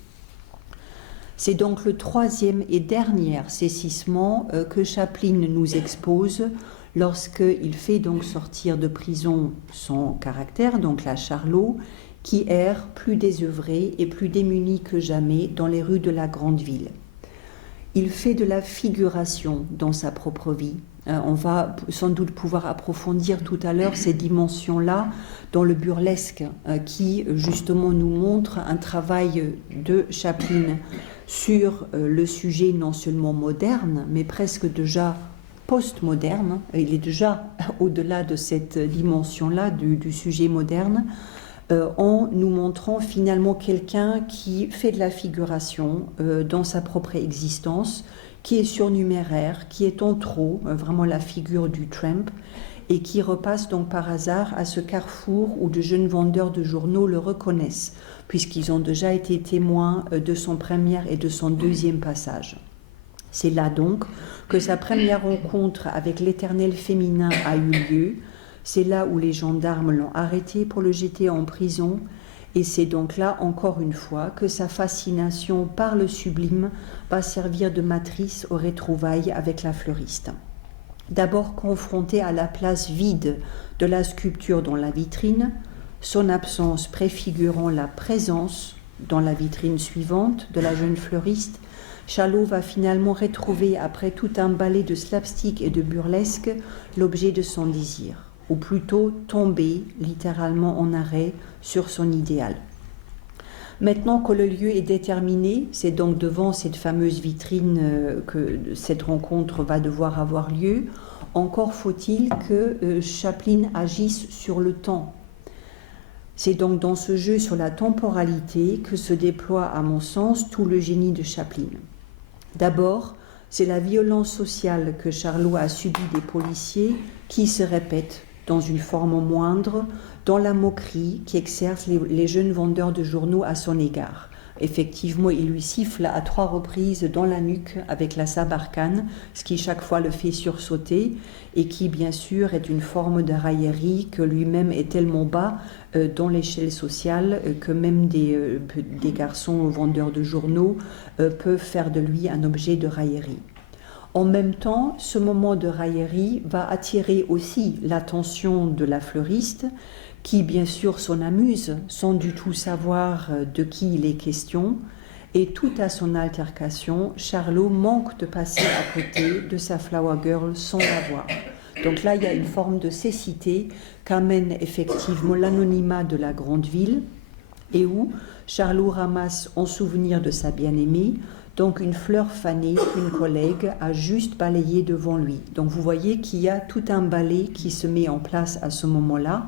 C'est donc le troisième et dernier saisissement que Chaplin nous expose lorsqu'il fait donc sortir de prison son caractère, donc la Charlot, qui erre plus désœuvré et plus démuni que jamais dans les rues de la grande ville. Il fait de la figuration dans sa propre vie. On va sans doute pouvoir approfondir tout à l'heure ces dimensions-là dans le burlesque qui justement nous montre un travail de Chaplin sur le sujet non seulement moderne, mais presque déjà post-moderne. Il est déjà au-delà de cette dimension-là du sujet moderne, en nous montrant finalement quelqu'un qui fait de la figuration dans sa propre existence, qui est surnuméraire, qui est en trop, vraiment la figure du tramp, et qui repasse donc par hasard à ce carrefour où de jeunes vendeurs de journaux le reconnaissent, puisqu'ils ont déjà été témoins de son premier et de son deuxième passage. C'est là donc que sa première rencontre avec l'éternel féminin a eu lieu. C'est là où les gendarmes l'ont arrêté pour le jeter en prison. Et c'est donc là, encore une fois, que sa fascination par le sublime va servir de matrice aux retrouvailles avec la fleuriste. D'abord confronté à la place vide de la sculpture dans la vitrine, son absence préfigurant la présence dans la vitrine suivante de la jeune fleuriste, Charlot va finalement retrouver, après tout un ballet de slapstick et de burlesque, l'objet de son désir, ou plutôt tomber littéralement en arrêt sur son idéal. Maintenant que le lieu est déterminé, c'est donc devant cette fameuse vitrine que cette rencontre va devoir avoir lieu, encore faut-il que Chaplin agisse sur le temps. C'est donc dans ce jeu sur la temporalité que se déploie, à mon sens, tout le génie de Chaplin. D'abord, c'est la violence sociale que Charlot a subie des policiers qui se répète dans une forme moindre, dans la moquerie qu'exercent les jeunes vendeurs de journaux à son égard. Effectivement, il lui siffle à 3 reprises dans la nuque avec la sabarcane, ce qui chaque fois le fait sursauter et qui, bien sûr, est une forme de raillerie que lui-même est tellement bas dans l'échelle sociale que même des garçons vendeurs de journaux peuvent faire de lui un objet de raillerie. En même temps, ce moment de raillerie va attirer aussi l'attention de la fleuriste, qui bien sûr s'en amuse sans du tout savoir de qui il est question, et tout à son altercation, Charlot manque de passer à côté de sa flower girl sans la voir. Donc là, il y a une forme de cécité qu'amène effectivement l'anonymat de la grande ville, et où Charlot ramasse en souvenir de sa bien-aimée donc une fleur fanée qu'une collègue a juste balayée devant lui. Donc vous voyez qu'il y a tout un balai qui se met en place à ce moment-là.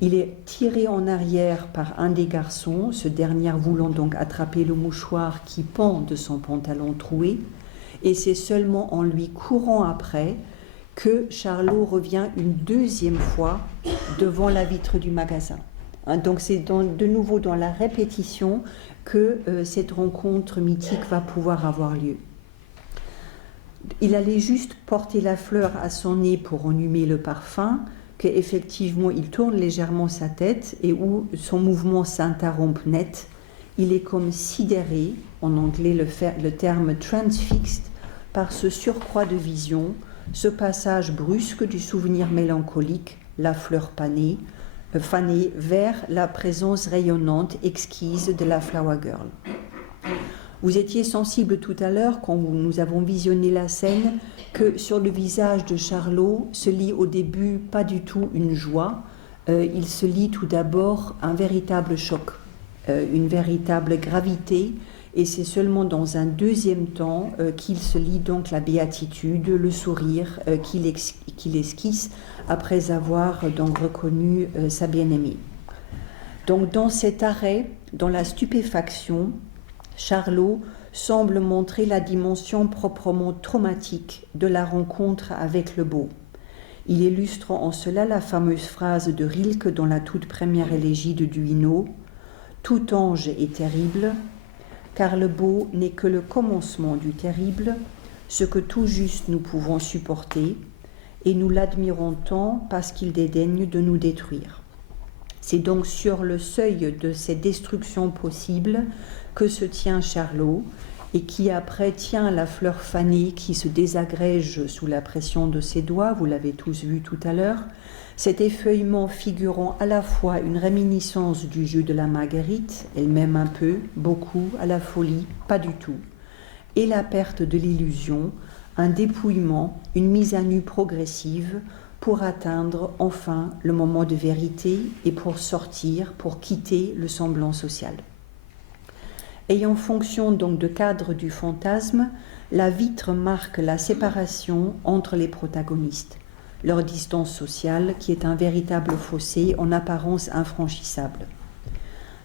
Il est tiré en arrière par un des garçons, ce dernier voulant donc attraper le mouchoir qui pend de son pantalon troué, et c'est seulement en lui courant après que Charlot revient une deuxième fois devant la vitre du magasin. Donc c'est de nouveau dans la répétition que cette rencontre mythique va pouvoir avoir lieu. Il allait juste porter la fleur à son nez pour enhumer le parfum, qu'effectivement il tourne légèrement sa tête et où son mouvement s'interrompt net. Il est comme sidéré, en anglais le terme transfixed, par ce surcroît de vision, ce passage brusque du souvenir mélancolique, la fleur fanée, vers la présence rayonnante, exquise de la flower girl. Vous étiez sensible tout à l'heure, quand nous avons visionné la scène, que sur le visage de Charlot se lit au début pas du tout une joie, il se lit tout d'abord un véritable choc, une véritable gravité, et c'est seulement dans un deuxième temps qu'il se lit donc la béatitude, le sourire qu'il esquisse après avoir donc reconnu sa bien-aimée. Donc dans cet arrêt, dans la stupéfaction, Charlot semble montrer la dimension proprement traumatique de la rencontre avec le beau. Il illustre en cela la fameuse phrase de Rilke dans la toute première élégie de Duino « Tout ange est terrible, car le beau n'est que le commencement du terrible, ce que tout juste nous pouvons supporter, et nous l'admirons tant parce qu'il dédaigne de nous détruire. » C'est donc sur le seuil de ces destructions possibles que se tient Charlot, et qui après tient la fleur fanée qui se désagrège sous la pression de ses doigts, vous l'avez tous vu tout à l'heure, cet effeuillement figurant à la fois une réminiscence du jeu de la marguerite, elle-même un peu, beaucoup, à la folie, pas du tout, et la perte de l'illusion, un dépouillement, une mise à nu progressive pour atteindre enfin le moment de vérité et pour sortir, pour quitter le semblant social. Ayant fonction donc de cadre du fantasme, la vitre marque la séparation entre les protagonistes, leur distance sociale qui est un véritable fossé en apparence infranchissable.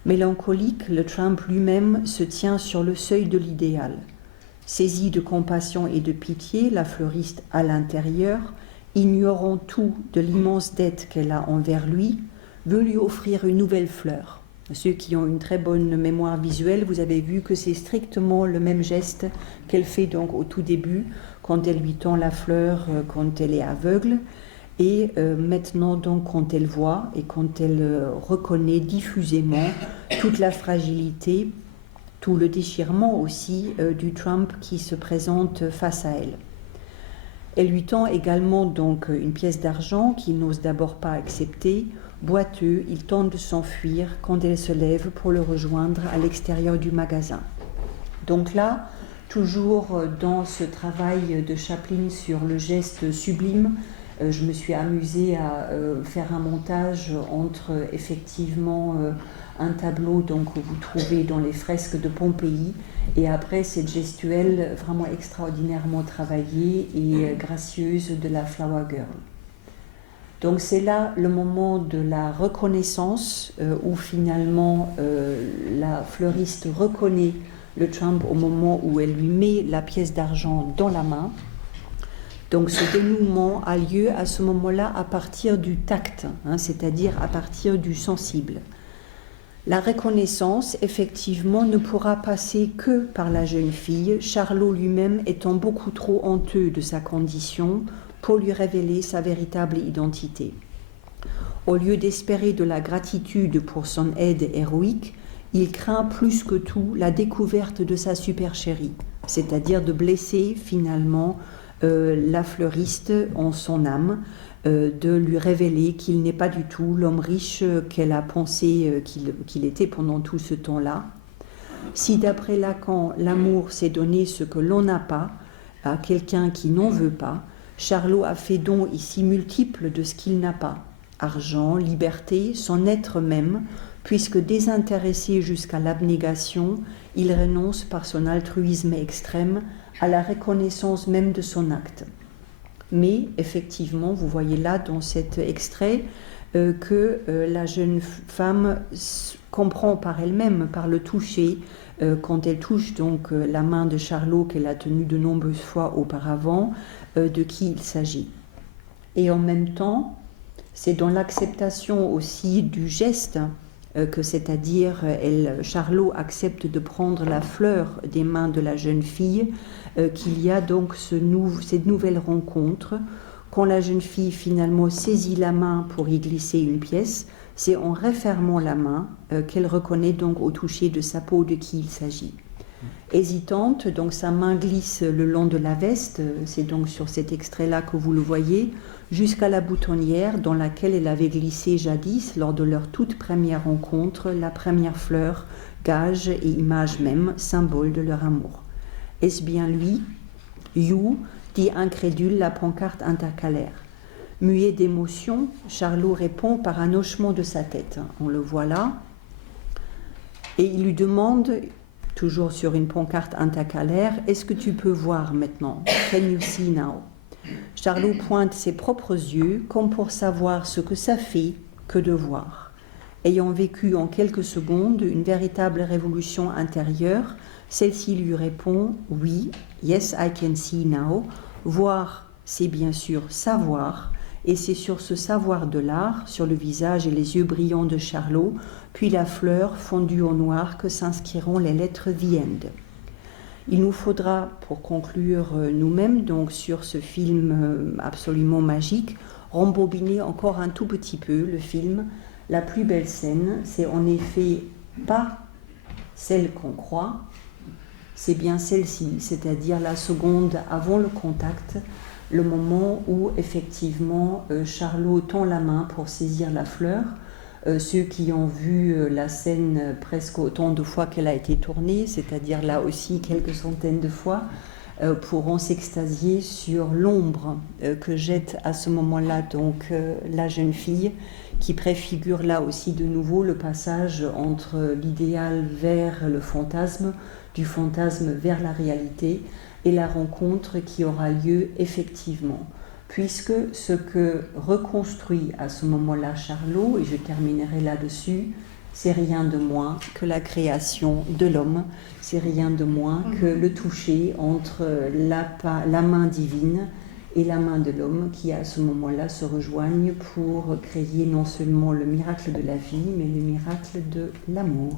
Mélancolique, le Trump lui-même se tient sur le seuil de l'idéal. Saisie de compassion et de pitié, la fleuriste à l'intérieur, ignorant tout de l'immense dette qu'elle a envers lui, veut lui offrir une nouvelle fleur. Ceux qui ont une très bonne mémoire visuelle, vous avez vu que c'est strictement le même geste qu'elle fait donc au tout début, quand elle lui tend la fleur, quand elle est aveugle, et maintenant donc quand elle voit et quand elle reconnaît diffusément toute la fragilité, tout le déchirement aussi du Trump qui se présente face à elle. Elle lui tend également donc une pièce d'argent qu'il n'ose d'abord pas accepter. Boiteux, il tente de s'enfuir quand elle se lève pour le rejoindre à l'extérieur du magasin. Donc là, toujours dans ce travail de Chaplin sur le geste sublime, je me suis amusée à faire un montage entre effectivement un tableau donc, que vous trouvez dans les fresques de Pompéi et après cette gestuelle vraiment extraordinairement travaillée et gracieuse de la Flower Girl. Donc c'est là le moment de la reconnaissance où finalement la fleuriste reconnaît le Trump au moment où elle lui met la pièce d'argent dans la main. Donc ce dénouement a lieu à ce moment-là à partir du tact, c'est-à-dire à partir du sensible. La reconnaissance, effectivement, ne pourra passer que par la jeune fille, Charlot lui-même étant beaucoup trop honteux de sa condition pour lui révéler sa véritable identité. Au lieu d'espérer de la gratitude pour son aide héroïque, il craint plus que tout la découverte de sa supercherie, c'est-à-dire de blesser finalement la fleuriste en son âme, de lui révéler qu'il n'est pas du tout l'homme riche qu'elle a pensé qu'il était pendant tout ce temps-là. Si d'après Lacan, l'amour c'est donner ce que l'on n'a pas à quelqu'un qui n'en veut pas, Charlot a fait don ici multiple de ce qu'il n'a pas, argent, liberté, son être même, puisque désintéressé jusqu'à l'abnégation, il renonce par son altruisme extrême à la reconnaissance même de son acte. Mais effectivement, vous voyez là dans cet extrait que la jeune femme comprend par elle-même, par le toucher, quand elle touche donc la main de Charlot qu'elle a tenue de nombreuses fois auparavant, de qui il s'agit. Et en même temps, c'est dans l'acceptation aussi du geste que, c'est-à-dire, Charlot accepte de prendre la fleur des mains de la jeune fille, qu'il y a donc cette nouvelle rencontre. Quand la jeune fille finalement saisit la main pour y glisser une pièce, c'est en refermant la main qu'elle reconnaît donc au toucher de sa peau de qui il s'agit. Hésitante, donc sa main glisse le long de la veste, c'est donc sur cet extrait-là que vous le voyez, jusqu'à la boutonnière dans laquelle elle avait glissé jadis lors de leur toute première rencontre, la première fleur, gage et image même, symbole de leur amour. Est-ce bien lui, You, dit incrédule la pancarte intercalaire. Muet d'émotion, Charlot répond par un hochement de sa tête. On le voit là. Et il lui demande, toujours sur une pancarte intercalaire, « Est-ce que tu peux voir maintenant? Can you see now ?» Charlot pointe ses propres yeux comme pour savoir ce que ça fait que de voir. Ayant vécu en quelques secondes une véritable révolution intérieure, celle-ci lui répond « Oui, yes, I can see now. Voir, c'est bien sûr savoir. » Et c'est sur ce savoir de l'art, sur le visage et les yeux brillants de Charlot, puis la fleur fondue au noir que s'inscriront les lettres The End. Il nous faudra, pour conclure nous-mêmes, donc sur ce film absolument magique, rembobiner encore un tout petit peu le film. La plus belle scène, c'est en effet pas celle qu'on croit, c'est bien celle-ci, c'est-à-dire la seconde avant le contact, le moment où effectivement Charlot tend la main pour saisir la fleur. Ceux qui ont vu la scène presque autant de fois qu'elle a été tournée, c'est-à-dire là aussi quelques centaines de fois, pourront s'extasier sur l'ombre que jette à ce moment-là donc la jeune fille, qui préfigure là aussi de nouveau le passage entre l'idéal vers le fantasme, du fantasme vers la réalité, et la rencontre qui aura lieu effectivement. Puisque ce que reconstruit à ce moment-là Charlot, et je terminerai là-dessus, c'est rien de moins que la création de l'homme, c'est rien de moins que le toucher entre la main divine et la main de l'homme qui à ce moment-là se rejoignent pour créer non seulement le miracle de la vie, mais le miracle de l'amour.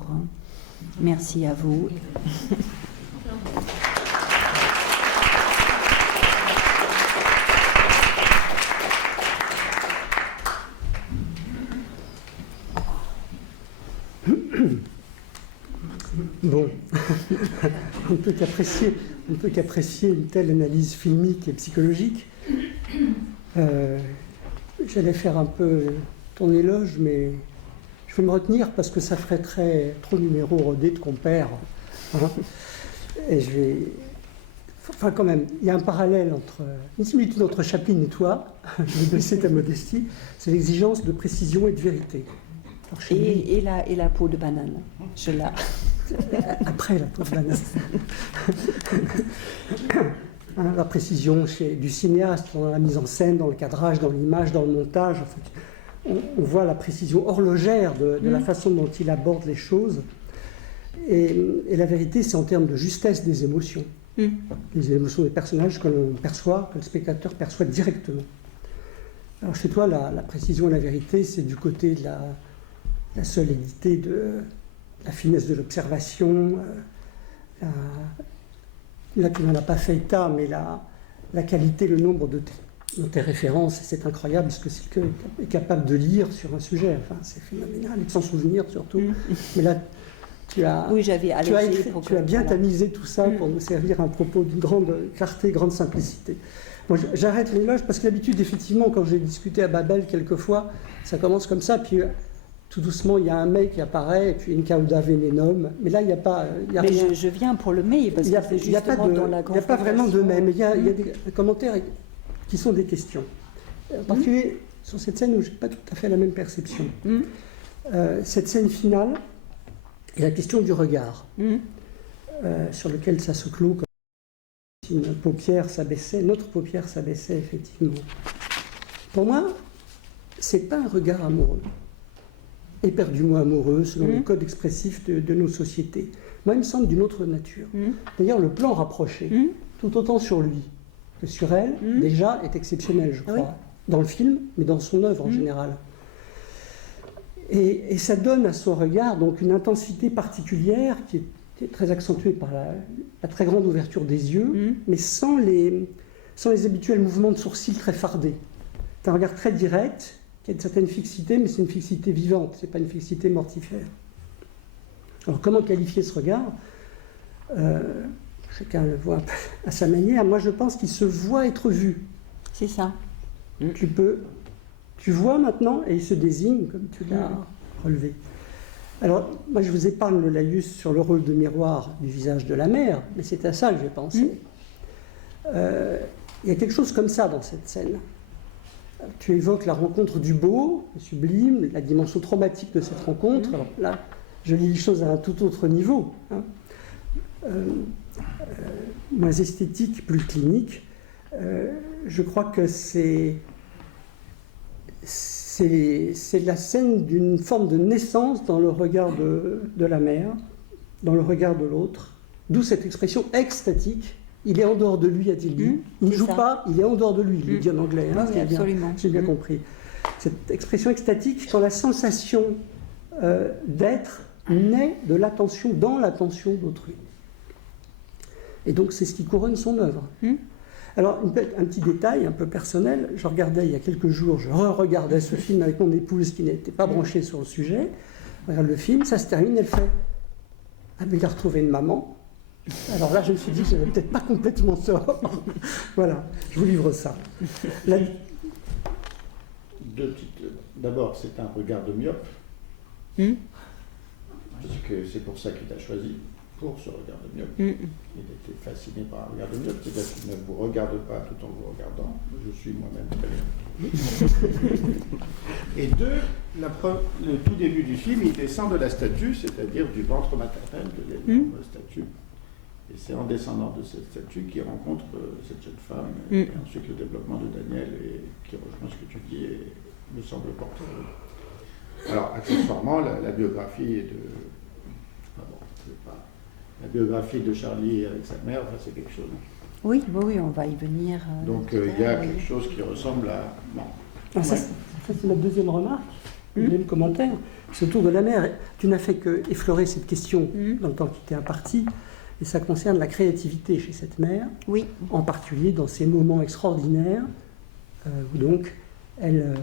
Merci à vous. Bon, on ne peut qu'apprécier une telle analyse filmique et psychologique. J'allais faire un peu ton éloge, mais je vais me retenir parce que ça ferait trop numéro rodé de compère. Hein. Et je vais... Enfin, quand même, il y a un parallèle entre... Une similitude entre Chaplin et toi, je vais baisser ta modestie, c'est l'exigence de précision et de vérité. Alors, et la peau de banane, je l'ai. Après la peau de banane. Hein, la précision du cinéaste, dans la mise en scène, dans le cadrage, dans l'image, dans le montage. En fait, on voit la précision horlogère de la façon dont il aborde les choses. Et la vérité, c'est en termes de justesse des émotions. Les émotions des personnages que l'on perçoit, que le spectateur perçoit directement. Alors chez toi, la précision et la vérité, c'est du côté de la solidité, de la finesse de l'observation. Là, tu n'en as pas fait état, mais la qualité, le nombre de tes références, c'est incroyable, parce que c'est que tu es capable de lire sur un sujet. Enfin, c'est phénoménal, et de s'en souvenir surtout. Mais là, tu as bien tamisé tout ça pour nous servir un propos d'une grande clarté, grande simplicité. Bon, j'arrête l'éloge parce que d'habitude, effectivement, quand j'ai discuté à Babel quelquefois, ça commence comme ça, puis tout doucement, il y a un mets qui apparaît, et puis une cauda venenum. Mais là, il n'y a pas... mais je viens pour le mets, parce que c'est justement dans la confrontation. Il n'y a pas vraiment de mets, mais il y a des commentaires qui sont des questions. En particulier sur cette scène où je n'ai pas tout à fait la même perception. Cette scène finale, et la question du regard, sur lequel ça se clôt comme si notre paupière s'abaissait effectivement. Pour moi, c'est pas un regard amoureux, éperdument amoureux, selon les codes expressifs de nos sociétés. Moi, il me semble d'une autre nature. D'ailleurs, le plan rapproché, tout autant sur lui que sur elle, déjà est exceptionnel, je crois, dans le film, mais dans son œuvre en général. Et ça donne à son regard donc une intensité particulière qui est très accentuée par la très grande ouverture des yeux, mais sans les habituels mouvements de sourcils très fardés. C'est un regard très direct, qui a une certaine fixité, mais c'est une fixité vivante, c'est pas une fixité mortifère. Alors comment qualifier ce regard ? Chacun le voit un peu à sa manière. Moi, je pense qu'il se voit être vu. C'est ça. Tu vois maintenant, et il se désigne, comme tu l'as relevé. Alors, moi, je vous épargne le laïus sur le rôle de miroir du visage de la mère, mais c'est à ça que j'ai pensé. Il y a quelque chose comme ça dans cette scène. Tu évoques la rencontre du beau, le sublime, la dimension traumatique de cette rencontre. Alors là, je lis les choses à un tout autre niveau. Moins esthétique, plus clinique. Je crois que c'est la scène d'une forme de naissance dans le regard de la mère, dans le regard de l'autre, d'où cette expression extatique. Il est en dehors de lui, a-t-il dit. Il ne joue pas, il est en dehors de lui. Il le dit en anglais, hein, absolument. J'ai bien compris. Cette expression extatique, quand la sensation d'être naît de l'attention, dans l'attention d'autrui. Et donc c'est ce qui couronne son œuvre. Alors, un petit détail un peu personnel, je regardais il y a quelques jours, je re-regardais ce film avec mon épouse qui n'était pas branchée sur le sujet. Je regarde le film, ça se termine, elle fait « Ah, mais il a retrouvé une maman ». Alors là, je me suis dit que j'avais peut-être pas complètement tort. Voilà, je vous livre ça. La- Deux petites. D'abord, c'est un regard de myope, parce que c'est pour ça qu'il t'a choisi, pour ce regard de myope. Il était fasciné par un regard de myope, c'est-à-dire qu'il ne vous regarde pas tout en vous regardant. Je suis moi-même très bien. Et deux, le tout début du film, il descend de la statue, c'est-à-dire du ventre maternel de l'énorme statue. Et c'est en descendant de cette statue qu'il rencontre cette jeune femme, et ensuite le développement de Daniel, et qui rejoint ce que tu dis, et me semble porteur. Alors, accessoirement, la biographie la biographie de Charlie avec sa mère, enfin, c'est quelque chose. Oui, on va y venir. Donc, tout à il y a l'heure, quelque chose qui ressemble à... Non. Alors ça, c'est ma deuxième remarque, deuxième commentaire. C'est autour de la mère. Tu n'as fait que effleurer cette question dans le temps qui t'est imparti, et ça concerne la créativité chez cette mère, Oui. en particulier dans ces moments extraordinaires où donc elle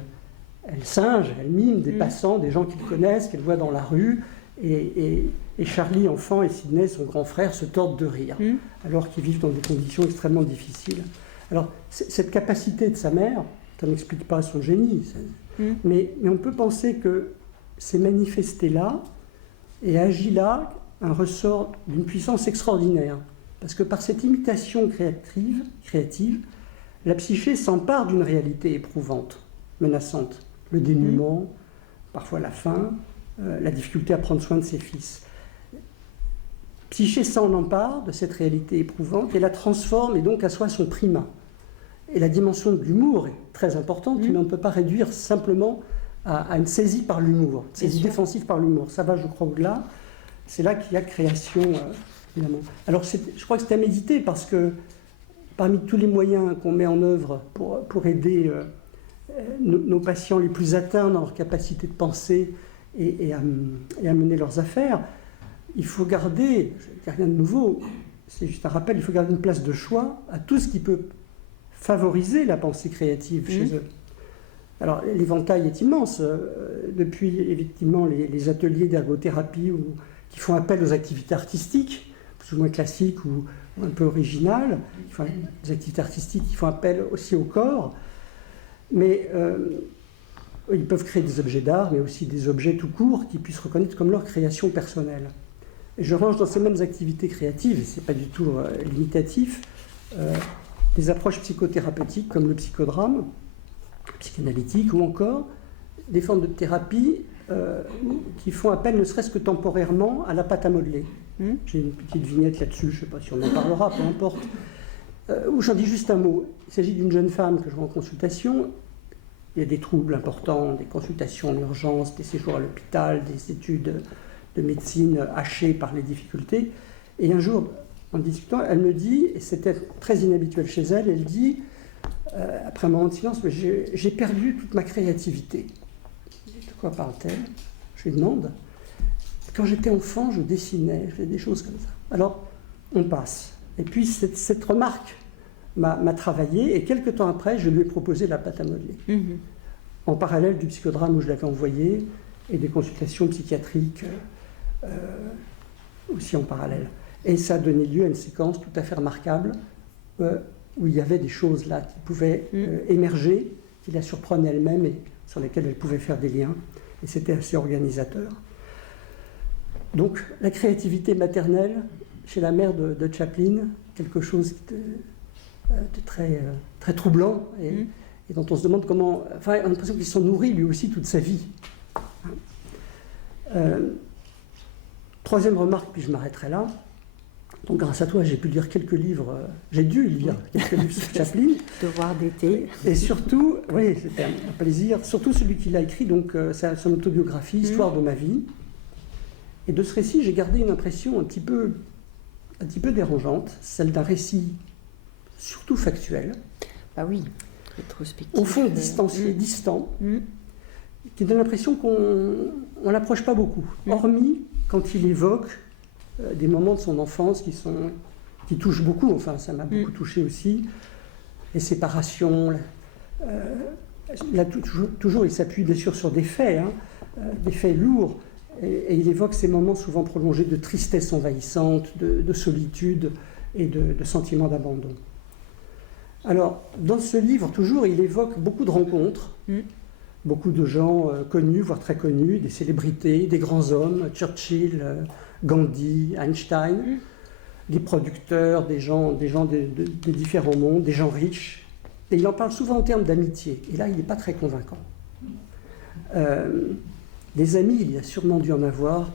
singe, elle mime des passants, des gens qu'elle connaissent, qu'elle voit dans la rue, et Charlie, enfant, et Sidney, son grand frère, se tordent de rire, alors qu'ils vivent dans des conditions extrêmement difficiles. Alors, cette capacité de sa mère, ça n'explique pas son génie, mais on peut penser que c'est manifesté là et agi là un ressort d'une puissance extraordinaire. Parce que par cette imitation créative, la psyché s'empare d'une réalité éprouvante, menaçante. Le dénuement, parfois la faim, la difficulté à prendre soin de ses fils. Psyché s'en empare de cette réalité éprouvante et la transforme et donc assoit son primat. Et la dimension de l'humour est très importante, mais on ne peut pas réduire simplement à une saisie par l'humour, une saisie défensive par l'humour. Ça va, je crois, au-delà. C'est là qu'il y a création, évidemment. Alors, je crois que c'est à méditer parce que parmi tous les moyens qu'on met en œuvre pour aider nos patients les plus atteints dans leur capacité de penser et à mener leurs affaires, il faut garder, il n'y a rien de nouveau, c'est juste un rappel, il faut garder une place de choix à tout ce qui peut favoriser la pensée créative chez eux. Alors, l'éventail est immense. Depuis, effectivement, les ateliers d'ergothérapie qui font appel aux activités artistiques, plus ou moins classiques ou un peu originales, des activités artistiques qui font appel aussi au corps, mais ils peuvent créer des objets d'art, mais aussi des objets tout court qu'ils puissent reconnaître comme leur création personnelle. Et je range dans ces mêmes activités créatives, et ce n'est pas du tout limitatif, des approches psychothérapeutiques comme le psychodrame, psychanalytique, ou encore des formes de thérapie qui font appel, ne serait-ce que temporairement, à la pâte à modeler. J'ai une petite vignette là-dessus, je ne sais pas si on en parlera, peu importe. Où j'en dis juste un mot. Il s'agit d'une jeune femme que je vois en consultation. Il y a des troubles importants, des consultations en urgence, des séjours à l'hôpital, des études de médecine hachées par les difficultés. Et un jour, en discutant, elle me dit, et c'était très inhabituel chez elle, elle dit, après un moment de silence, j'ai perdu toute ma créativité. De quoi parle-t-elle? Je lui demande. Quand j'étais enfant, je dessinais, je faisais des choses comme ça. Alors, on passe. Et puis, cette remarque m'a travaillé, et quelques temps après, je lui ai proposé la pâte à modeler. En parallèle du psychodrame où je l'avais envoyé, et des consultations psychiatriques aussi en parallèle. Et ça a donné lieu à une séquence tout à fait remarquable, où il y avait des choses là qui pouvaient émerger, qui la surprenaient elle-même et sur lesquelles elle pouvait faire des liens. Et c'était assez organisateur. Donc, la créativité maternelle, chez la mère de Chaplin, quelque chose de très, très troublant, et dont on se demande comment... Enfin, on a l'impression qu'il s'en nourrit lui aussi toute sa vie. Troisième remarque, puis je m'arrêterai là. Donc, grâce à toi, j'ai pu lire quelques livres, j'ai dû lire quelques livres sur Chaplin. Devoir d'été. Et surtout, oui, c'était un plaisir, surtout celui qu'il a écrit, donc son autobiographie, Histoire de ma vie. Et de ce récit, j'ai gardé une impression un petit peu dérangeante, celle d'un récit surtout factuel. Bah oui, rétrospectif. Au fond, distancié, distant, qui donne l'impression qu'on ne l'approche pas beaucoup, hormis quand il évoque des moments de son enfance qui touchent beaucoup, enfin ça m'a beaucoup touché aussi, les séparations, là toujours il s'appuie bien sûr sur des faits lourds, Et il évoque ces moments souvent prolongés de tristesse envahissante, de solitude et de sentiment d'abandon. Alors, dans ce livre, toujours, il évoque beaucoup de rencontres, beaucoup de gens connus, voire très connus, des célébrités, des grands hommes, Churchill, Gandhi, Einstein, des producteurs, des gens des différents mondes, des gens riches. Et il en parle souvent en termes d'amitié. Et là, il n'est pas très convaincant. Des amis, il y a sûrement dû en avoir,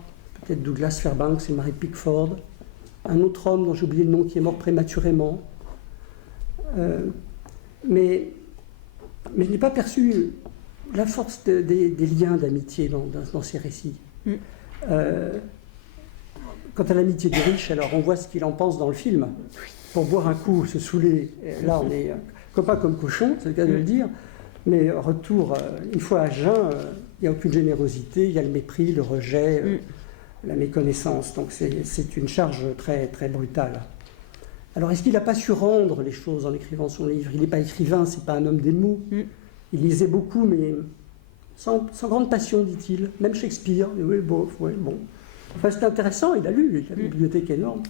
peut-être Douglas Fairbanks et Mary Pickford, un autre homme dont j'ai oublié le nom qui est mort prématurément. Mais je n'ai pas perçu la force des liens d'amitié dans ces récits. Quant à l'amitié des riches, alors on voit ce qu'il en pense dans le film. Pour boire un coup, se saouler, là on est copains comme cochons, c'est le cas de le dire, mais retour, une fois à jeun, il n'y a aucune générosité, il y a le mépris, le rejet, la méconnaissance. Donc c'est une charge très, très brutale. Alors est-ce qu'il n'a pas su rendre les choses en écrivant son livre? Il n'est pas écrivain, c'est pas un homme des mots. Il lisait beaucoup, mais sans grande passion, dit-il. Même Shakespeare, oui, bon. Enfin, c'est intéressant, il a lu, il a une bibliothèque énorme.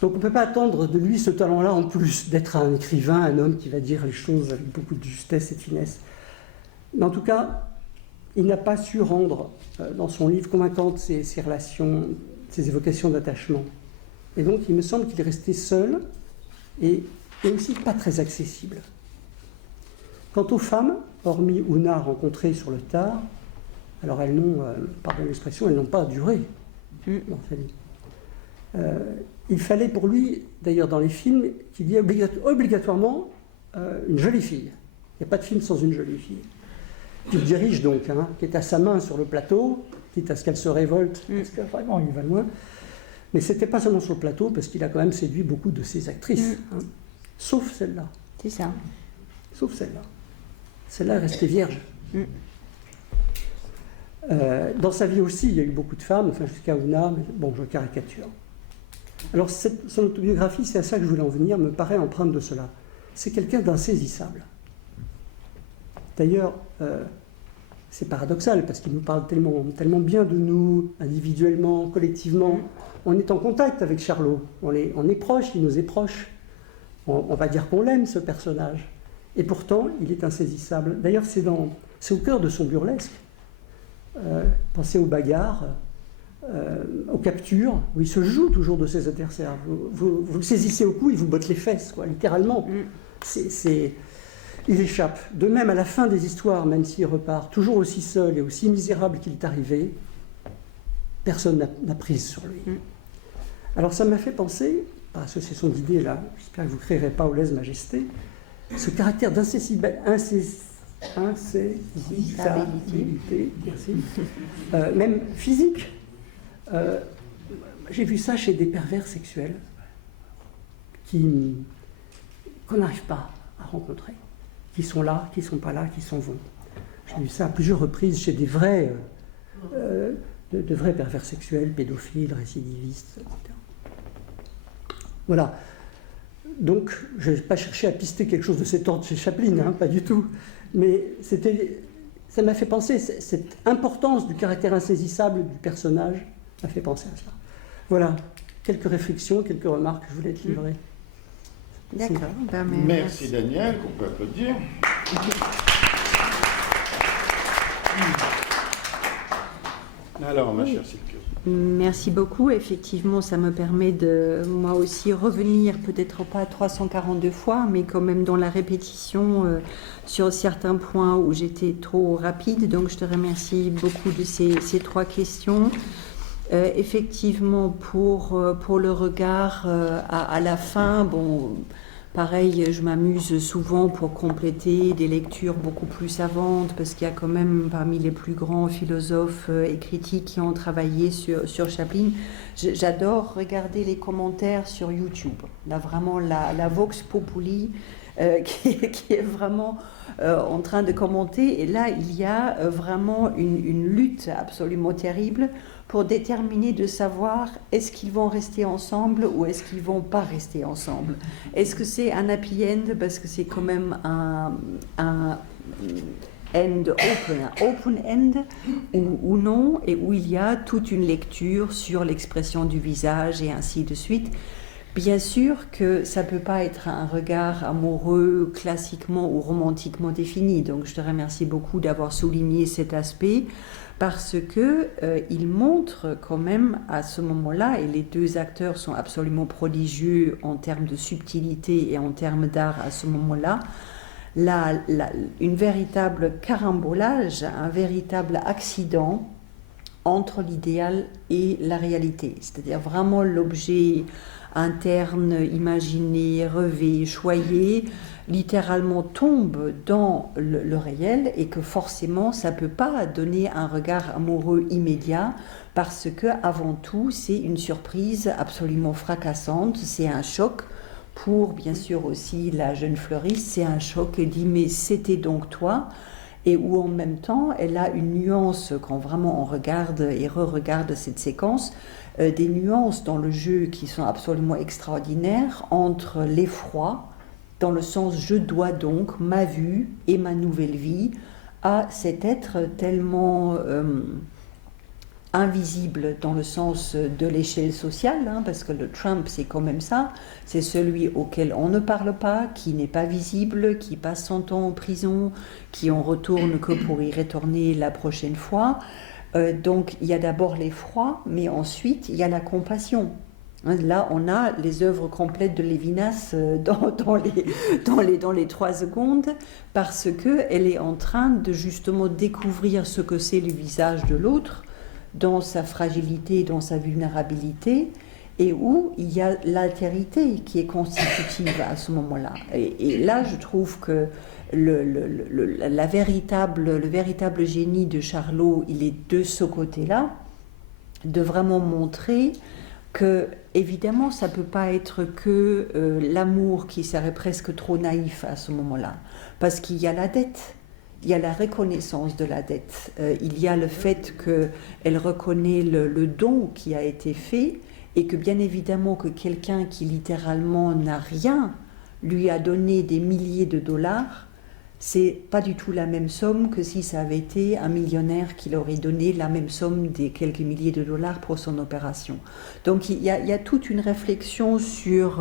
Donc on ne peut pas attendre de lui ce talent-là, en plus d'être un écrivain, un homme qui va dire les choses avec beaucoup de justesse et de finesse. Mais en tout cas, il n'a pas su rendre dans son livre convaincantes ces relations, ces évocations d'attachement. Et donc il me semble qu'il est resté seul et aussi pas très accessible. Quant aux femmes, hormis Oona rencontrée sur le tard, alors elles n'ont, pardon l'expression, elles n'ont pas duré dans sa vie. Il fallait pour lui, d'ailleurs dans les films, qu'il y ait obligatoirement une jolie fille. Il n'y a pas de film sans une jolie fille. Qu'il dirige donc, qui est à sa main sur le plateau, quitte à ce qu'elle se révolte, parce que vraiment il va loin. Mais ce n'était pas seulement sur le plateau, parce qu'il a quand même séduit beaucoup de ses actrices, sauf celle-là. C'est ça. Sauf celle-là. Celle-là est restée vierge. Dans sa vie aussi, il y a eu beaucoup de femmes, enfin jusqu'à Oona, mais bon, je caricature. Alors son autobiographie, c'est à ça que je voulais en venir, me paraît empreinte de cela. C'est quelqu'un d'insaisissable. D'ailleurs, c'est paradoxal, parce qu'il nous parle tellement bien de nous, individuellement, collectivement. On est en contact avec Charlot, on est proche, il nous est proche. On va dire qu'on l'aime, ce personnage. Et pourtant, il est insaisissable. D'ailleurs, c'est au cœur de son burlesque. Pensez aux bagarres, aux captures, où il se joue toujours de ses adversaires. Vous le saisissez au cou, il vous botte les fesses, quoi, littéralement. Il échappe. De même, à la fin des histoires, même s'il repart toujours aussi seul et aussi misérable qu'il est arrivé, personne n'a prise sur lui. Alors ça m'a fait penser, par association d'idées là, j'espère que vous ne créerez pas au lèse-majesté, ce caractère d'insaisissabilité, merci, même physique. J'ai vu ça chez des pervers sexuels qu'on n'arrive pas à rencontrer, qui sont là, qui ne sont pas là, qui s'en vont. J'ai vu ça à plusieurs reprises chez des vrais, de vrais pervers sexuels, pédophiles, récidivistes, etc. Voilà. Donc, je n'ai pas cherché à pister quelque chose de cet ordre chez Chaplin, pas du tout. Mais ça m'a fait penser, cette importance du caractère insaisissable du personnage m'a fait penser à cela. Voilà, quelques réflexions, quelques remarques que je voulais te livrer. D'accord. Merci Daniel, qu'on peut applaudir. Alors, ma chère Sylvie. Merci beaucoup. Effectivement, ça me permet de, moi aussi, revenir, peut-être pas 342 fois, mais quand même dans la répétition sur certains points où j'étais trop rapide. Donc, je te remercie beaucoup de ces trois questions. Effectivement, pour le regard à la fin, bon... Pareil, je m'amuse souvent pour compléter des lectures beaucoup plus savantes, parce qu'il y a quand même parmi les plus grands philosophes et critiques qui ont travaillé sur Chaplin. J'adore regarder les commentaires sur YouTube. Là, vraiment, la Vox Populi qui est vraiment en train de commenter. Et là, il y a vraiment une lutte absolument terrible pour déterminer de savoir est-ce qu'ils vont rester ensemble ou est-ce qu'ils vont pas rester ensemble. Est-ce que c'est un happy end parce que c'est quand même end open-end ou non, et où il y a toute une lecture sur l'expression du visage et ainsi de suite. Bien sûr que ça ne peut pas être un regard amoureux classiquement ou romantiquement défini, donc je te remercie beaucoup d'avoir souligné cet aspect, parce que il montre quand même à ce moment-là, et les deux acteurs sont absolument prodigieux en termes de subtilité et en termes d'art à ce moment-là, une véritable carambolage, un véritable accident entre l'idéal et la réalité, c'est-à-dire vraiment l'objet interne, imaginé, rêvé, choyé, littéralement tombe dans le réel, et que forcément ça ne peut pas donner un regard amoureux immédiat, parce que avant tout c'est une surprise absolument fracassante, c'est un choc pour bien sûr aussi la jeune fleuriste, c'est un choc, elle dit mais c'était donc toi, et où en même temps elle a une nuance quand vraiment on regarde et re-regarde cette séquence, des nuances dans le jeu qui sont absolument extraordinaires entre l'effroi, dans le sens je dois donc ma vue et ma nouvelle vie à cet être tellement invisible dans le sens de l'échelle sociale, hein, parce que le Trump c'est quand même ça, c'est celui auquel on ne parle pas, qui n'est pas visible, qui passe son temps en prison, qui en retourne que pour y retourner la prochaine fois. Donc il y a d'abord l'effroi, mais ensuite il y a la compassion. Là, on a les œuvres complètes de Lévinas dans les 3 secondes, parce qu'elle est en train de justement découvrir ce que c'est le visage de l'autre, dans sa fragilité, dans sa vulnérabilité, et où il y a l'altérité qui est constitutive à ce moment-là. Et là, je trouve que le véritable génie de Charlot, il est de ce côté-là, de vraiment montrer que, évidemment, ça ne peut pas être que l'amour qui serait presque trop naïf à ce moment-là, parce qu'il y a la dette. Il y a la reconnaissance de la dette, il y a le fait qu'elle reconnaît le don qui a été fait, et que bien évidemment que quelqu'un qui littéralement n'a rien lui a donné des milliers de dollars, c'est pas du tout la même somme que si ça avait été un millionnaire qui leur aurait donné la même somme des quelques milliers de dollars pour son opération. Donc il y a toute une réflexion sur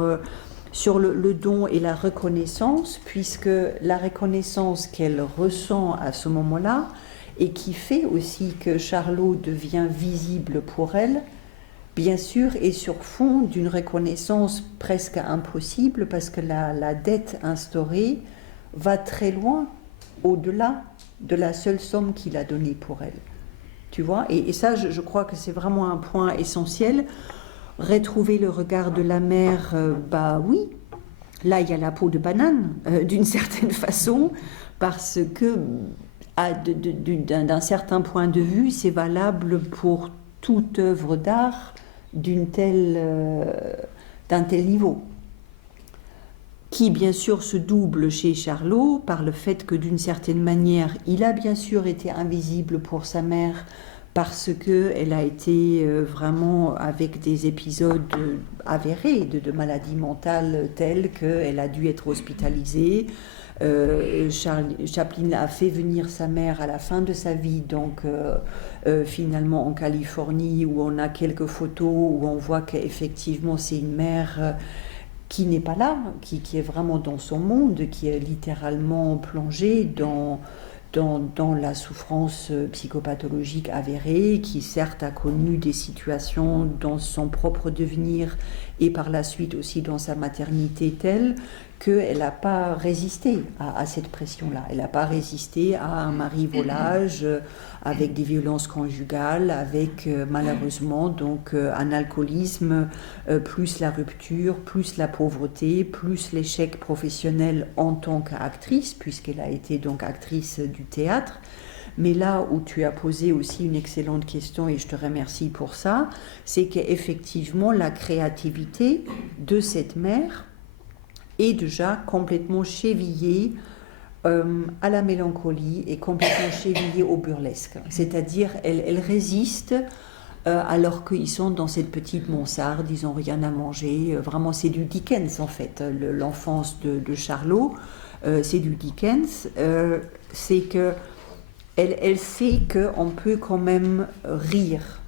le don et la reconnaissance, puisque la reconnaissance qu'elle ressent à ce moment-là, et qui fait aussi que Charlot devient visible pour elle, bien sûr, est sur fond d'une reconnaissance presque impossible, parce que la dette instaurée va très loin, au-delà de la seule somme qu'il a donnée pour elle. Tu vois, et ça, je crois que c'est vraiment un point essentiel. Retrouver le regard de la mère, bah oui, là il y a la peau de banane, d'une certaine façon, parce que d'un certain point de vue, c'est valable pour toute œuvre d'art d'un tel niveau, qui bien sûr se double chez Charlot par le fait que d'une certaine manière, il a bien sûr été invisible pour sa mère, parce qu'elle a été vraiment avec des épisodes avérés de maladie mentale tels qu'elle a dû être hospitalisée. Chaplin a fait venir sa mère à la fin de sa vie, donc finalement en Californie, où on a quelques photos où on voit qu'effectivement c'est une mère qui n'est pas là, qui est vraiment dans son monde, qui est littéralement plongée dans la souffrance psychopathologique avérée, qui certes a connu des situations dans son propre devenir et par la suite aussi dans sa maternité telle qu'elle n'a pas résisté à cette pression-là. Elle n'a pas résisté à un mari volage avec des violences conjugales, avec malheureusement donc un alcoolisme, plus la rupture, plus la pauvreté, plus l'échec professionnel en tant qu'actrice, puisqu'elle a été donc actrice du théâtre. Mais là où tu as posé aussi une excellente question, et je te remercie pour ça, c'est qu'effectivement la créativité de cette mère est déjà complètement chevillée à la mélancolie et complètement chevillée au burlesque. C'est-à-dire, elle résiste alors qu'ils sont dans cette petite mansarde, ils n'ont rien à manger. Vraiment, c'est du Dickens en fait, l'enfance de Charlot, c'est du Dickens. C'est que elle sait qu'on peut quand même rire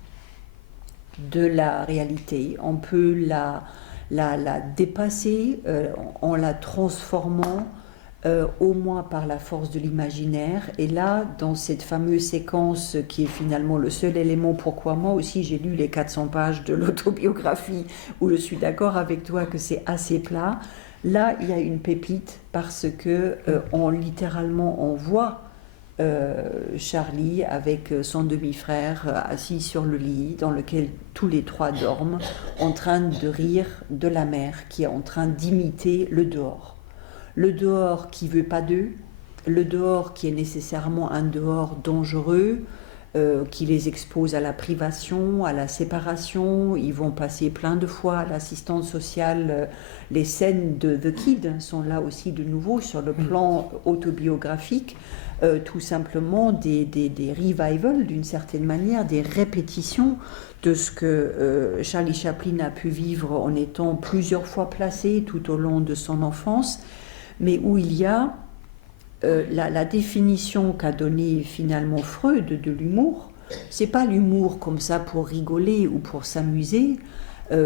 de la réalité, on peut la dépasser en la transformant au moins par la force de l'imaginaire. Et là, dans cette fameuse séquence qui est finalement le seul élément pourquoi moi aussi j'ai lu les 400 pages de l'autobiographie où je suis d'accord avec toi que c'est assez plat, là il y a une pépite parce que littéralement on voit Charlie avec son demi-frère assis sur le lit dans lequel tous les trois dorment, en train de rire de la mère qui est en train d'imiter le dehors. Le dehors qui veut pas d'eux, le dehors qui est nécessairement un dehors dangereux, qui les expose à la privation, à la séparation. Ils vont passer plein de fois à l'assistance sociale. Les scènes de The Kid sont là aussi de nouveau sur le plan autobiographique. Tout simplement des revivals d'une certaine manière, des répétitions de ce que Charlie Chaplin a pu vivre en étant plusieurs fois placé tout au long de son enfance, mais où il y a la définition qu'a donnée finalement Freud de l'humour. C'est pas l'humour comme ça pour rigoler ou pour s'amuser.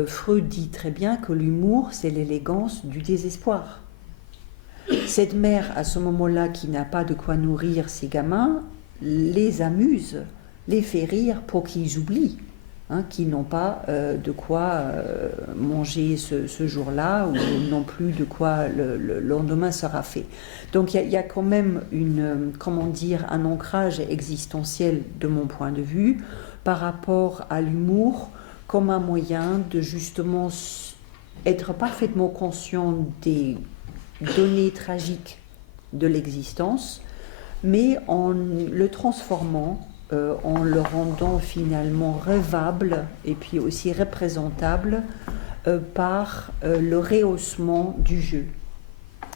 Freud dit très bien que l'humour, c'est l'élégance du désespoir. Cette mère, à ce moment-là, qui n'a pas de quoi nourrir ses gamins, les amuse, les fait rire pour qu'ils oublient, qu'ils n'ont pas de quoi manger ce jour-là ou non plus de quoi le lendemain sera fait. Donc il y a quand même un ancrage existentiel de mon point de vue par rapport à l'humour comme un moyen de justement être parfaitement conscient des données tragiques de l'existence, mais en le transformant, en le rendant finalement rêvable et puis aussi représentable par le rehaussement du jeu.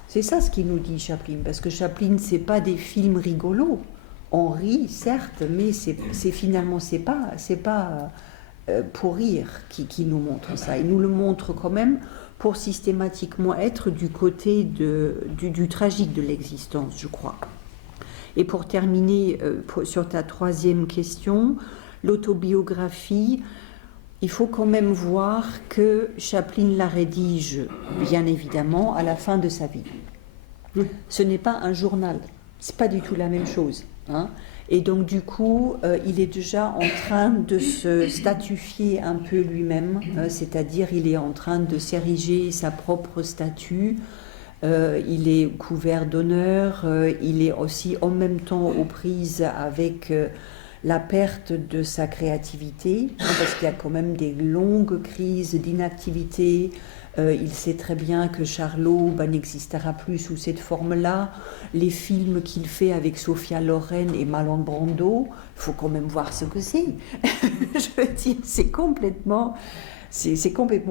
C'est ça ce qu'il nous dit Chaplin, parce que Chaplin, c'est pas des films rigolos. On rit, certes, mais c'est finalement c'est pas pour rire qui nous montre ça. Il nous le montre quand même pour systématiquement être du côté du tragique de l'existence, je crois. Et pour terminer sur ta troisième question, l'autobiographie, il faut quand même voir que Chaplin la rédige, bien évidemment, à la fin de sa vie. Ce n'est pas un journal, c'est pas du tout la même chose. Et donc du coup, il est déjà en train de se statufier un peu lui-même, c'est-à-dire il est en train de s'ériger sa propre statue. Il est couvert d'honneur, il est aussi en même temps aux prises avec la perte de sa créativité, parce qu'il y a quand même des longues crises d'inactivité. Il sait très bien que Charlot n'existera plus sous cette forme-là. Les films qu'il fait avec Sophia Loren et Marlon Brando, il faut quand même voir ce que c'est. Je veux dire, c'est complètement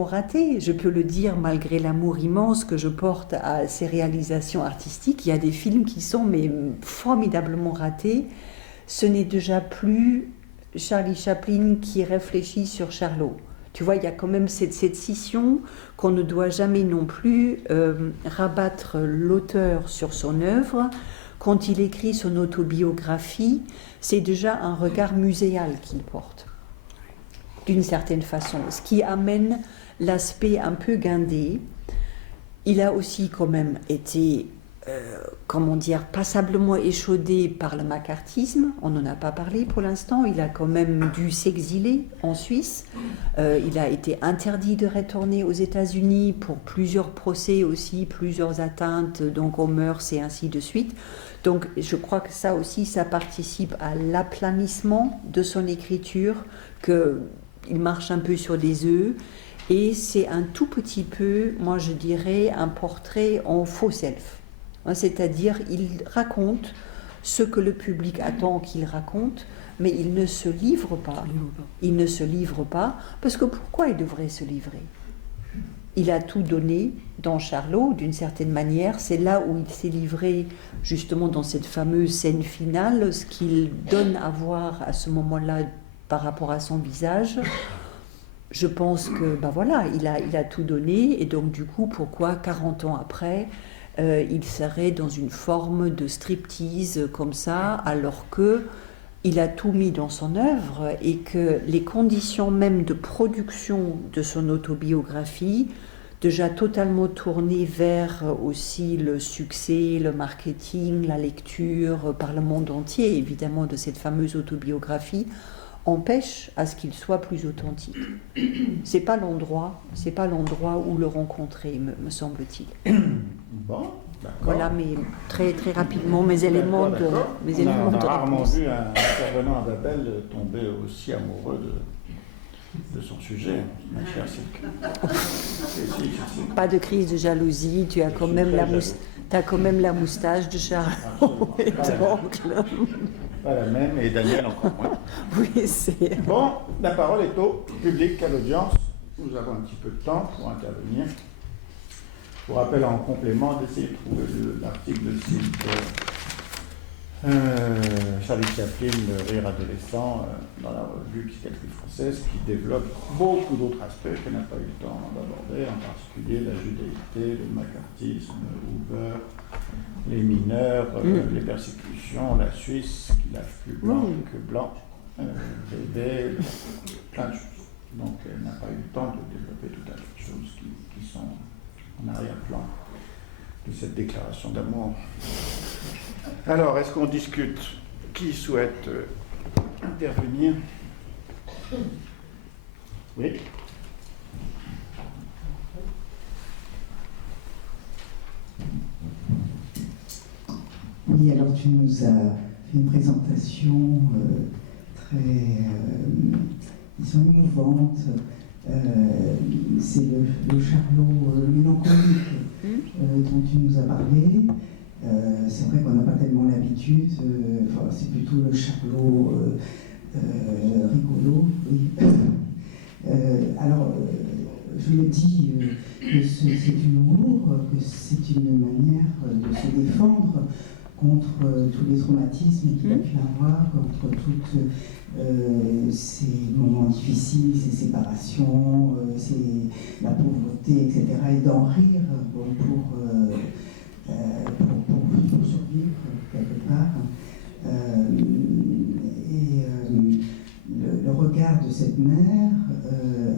raté. Je peux le dire malgré l'amour immense que je porte à ces réalisations artistiques. Il y a des films qui sont formidablement ratés. Ce n'est déjà plus Charlie Chaplin qui réfléchit sur Charlot. Tu vois, il y a quand même cette scission qu'on ne doit jamais non plus rabattre l'auteur sur son œuvre. Quand il écrit son autobiographie, c'est déjà un regard muséal qu'il porte, d'une certaine façon, ce qui amène l'aspect un peu guindé. Il a aussi quand même été, passablement échaudé par le macartisme. On n'en a pas parlé pour l'instant. Il a quand même dû s'exiler en Suisse. Il a été interdit de retourner aux États-Unis pour plusieurs procès aussi, plusieurs atteintes donc aux mœurs et ainsi de suite. Donc je crois que ça aussi, ça participe à l'aplanissement de son écriture, qu'il marche un peu sur des œufs. Et c'est un tout petit peu, moi je dirais, un portrait en faux self. C'est-à-dire, il raconte ce que le public attend qu'il raconte, mais il ne se livre pas. Il ne se livre pas, parce que pourquoi il devrait se livrer ? Il a tout donné dans Charlot, d'une certaine manière. C'est là où il s'est livré, justement, dans cette fameuse scène finale, ce qu'il donne à voir à ce moment-là par rapport à son visage. Je pense que, il a tout donné, et donc du coup, pourquoi 40 ans après, il serait dans une forme de striptease comme ça, alors que il a tout mis dans son œuvre et que les conditions même de production de son autobiographie, déjà totalement tournées vers aussi le succès, le marketing, la lecture par le monde entier, évidemment, de cette fameuse autobiographie, empêche à ce qu'il soit plus authentique. C'est pas l'endroit où le rencontrer, me semble-t-il. Bon, d'accord. Voilà, mais très très rapidement mes éléments de On a rarement réponse. vu un intervenant à Babel tomber aussi amoureux de son sujet, ma chère Silke. Pas de crise de jalousie, tu as quand même t'as quand même la moustache de Charles. Absolument. Et donc, Pas la même, et Daniel encore moins. oui, c'est. Bon, la parole est au public, à l'audience. Nous avons un petit peu de temps pour intervenir. Je vous rappelle en complément d'essayer de trouver l'article de Silke, Charlie Chaplin, Le rire adolescent, dans la revue Psychiatrie française, qui développe beaucoup d'autres aspects qu'elle n'a pas eu le temps d'aborder, en particulier la judaïté, le macartisme, Hoover, les mineurs, les persécutions, la Suisse, qui lâche plus blanc que blanc, bébé, plein de choses. Donc elle n'a pas eu le temps de développer tout un tas de choses qui sont en arrière-plan de cette déclaration d'amour. Alors, est-ce qu'on discute? Qui souhaite intervenir? Oui. Oui, alors tu nous as fait une présentation très, disons, émouvante. C'est le Charlot mélancolique dont tu nous as parlé. C'est vrai qu'on n'a pas tellement l'habitude, c'est plutôt le Charlot rigolo. Oui. Alors, je me dis que c'est humour, que c'est une manière de se défendre contre tous les traumatismes qu'il a pu avoir, contre toutes ces moments difficiles, ces séparations, la pauvreté, etc. Et d'en rire pour survivre quelque part. Le regard de cette mère,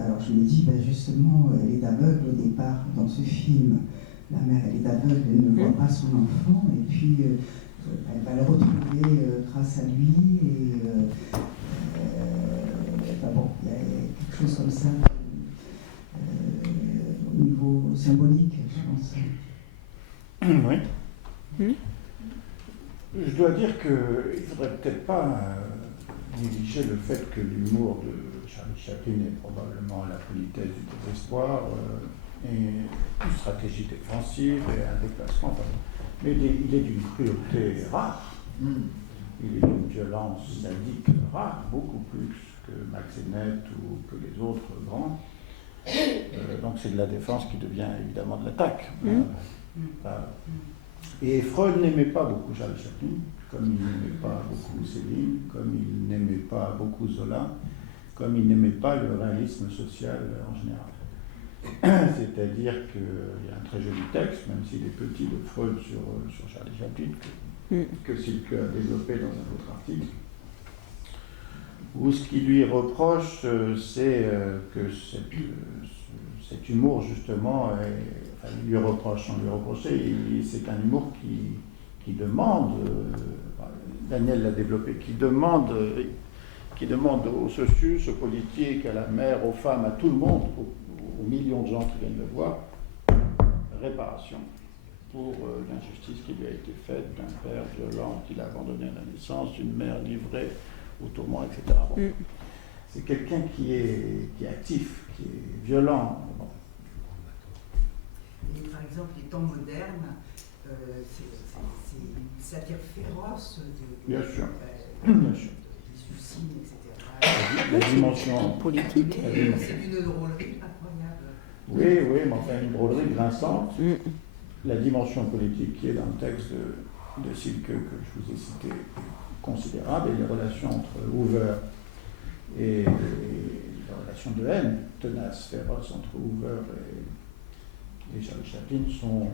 alors je me dis, justement, elle est aveugle au départ dans ce film. La mère, elle est aveugle, elle ne voit pas son enfant, et puis elle va le retrouver grâce à lui, et bon, il y a quelque chose comme ça au niveau symbolique, je pense. Oui. Je dois dire qu'il ne faudrait peut-être pas négliger le fait que l'humour de Charlie Chaplin est probablement la politesse du désespoir, et une stratégie défensive et un déplacement. Mais il est d'une cruauté rare. Il est d'une violence sadique rare, beaucoup plus que Max Sennett ou que les autres grands. Donc c'est de la défense qui devient évidemment de l'attaque. Et Freud n'aimait pas beaucoup Charlie Chaplin, comme il n'aimait pas beaucoup Céline, comme il n'aimait pas beaucoup Zola, comme il n'aimait pas le réalisme social en général. C'est-à-dire qu'il y a un très joli texte, même s'il est petit, de Freud sur Charlie Chaplin, que Silke a développé dans un autre article, où ce qu'il lui reproche, c'est que cet humour, justement, il lui reproche, sans lui reprocher, c'est un humour qui demande, Daniel l'a développé, qui demande aux socius, aux politiques, à la mère, aux femmes, à tout le monde, aux millions de gens qui viennent le voir, réparation pour l'injustice qui lui a été faite d'un père violent qu'il a abandonné à la naissance, d'une mère livrée au tourment, etc. Bon. C'est quelqu'un qui est actif, qui est violent. Bon. Et par exemple, les temps modernes, c'est une satire féroce Bien sûr. des suicides, etc. La dimension politique. C'est une drôlerie incroyable. Oui, mais enfin une drôlerie grinçante. La dimension politique qui est dans le texte de Silke que je vous ai cité est considérable, et les relations entre Hoover et les relations de haine tenace, féroce entre Hoover et Charlie Chaplin sont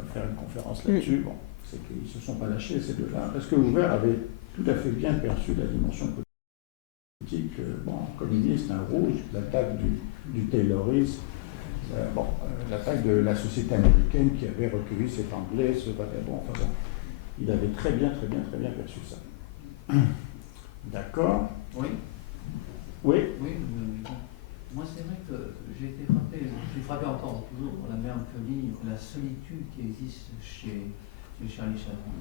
pourrait faire une conférence là-dessus. Bon, c'est qu'ils ne se sont pas lâchés, ces deux-là, parce que Hoover avait tout à fait bien perçu la dimension politique, communiste, un rouge, l'attaque du Taylorisme, l'attaque de la société américaine qui avait recueilli cet anglais, ce vagabond, enfin bon, il avait très bien perçu ça. D'accord. Oui. Oui. Oui, moi c'est vrai que j'ai été frappé, je suis frappé encore toujours par la mélancolie, la solitude qui existe chez Charlie Chaplin.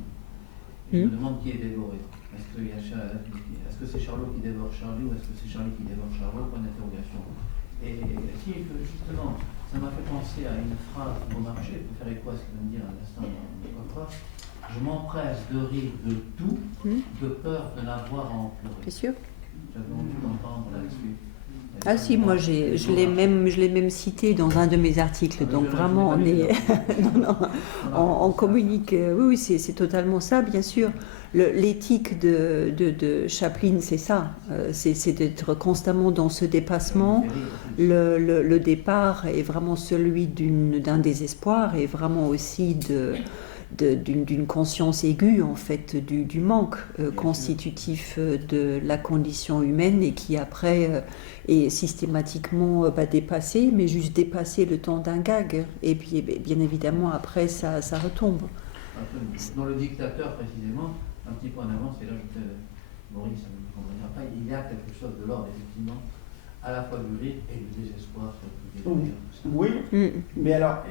Je me demande qui est dévoré. Est-ce que c'est Charlot qui dévore Charlie ou est-ce que c'est Charlie qui dévore Charlot? Point d'interrogation. Et si justement, ça m'a fait penser à une phrase de Beaumarchais, pour faire écho à ce qu'il vient de dire à l'instant dans votre phrase. Je m'empresse de rire de tout, de peur de l'avoir à en pleurer. C'est sûr. J'avais envie d'entendre là-dessus. Ah si, moi je l'ai même cité dans un de mes articles, donc vraiment on est, on communique, oui, c'est totalement ça, bien sûr. L'éthique de Chaplin, c'est ça, c'est d'être constamment dans ce dépassement. Le départ est vraiment celui d'un désespoir et vraiment aussi d'une conscience aiguë en fait du manque constitutif de la condition humaine et qui après est systématiquement dépassé, mais juste dépassé le temps d'un gag et puis bien évidemment après ça retombe. Dans le dictateur précisément, un petit peu en avance, et là Maurice ne me comprendra pas, il y a quelque chose de l'ordre effectivement à la fois du rire et du désespoir. Oui, mais alors,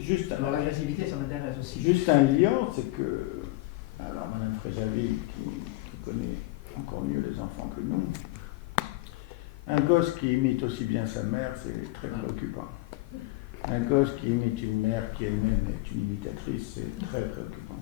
juste... Alors l'agressivité, ça m'intéresse aussi. Juste un lien, c'est que... Alors, Madame Fréjaville, qui connaît encore mieux les enfants que nous, un gosse qui imite aussi bien sa mère, c'est très préoccupant. Un gosse qui imite une mère qui elle-même est une imitatrice, c'est très préoccupant.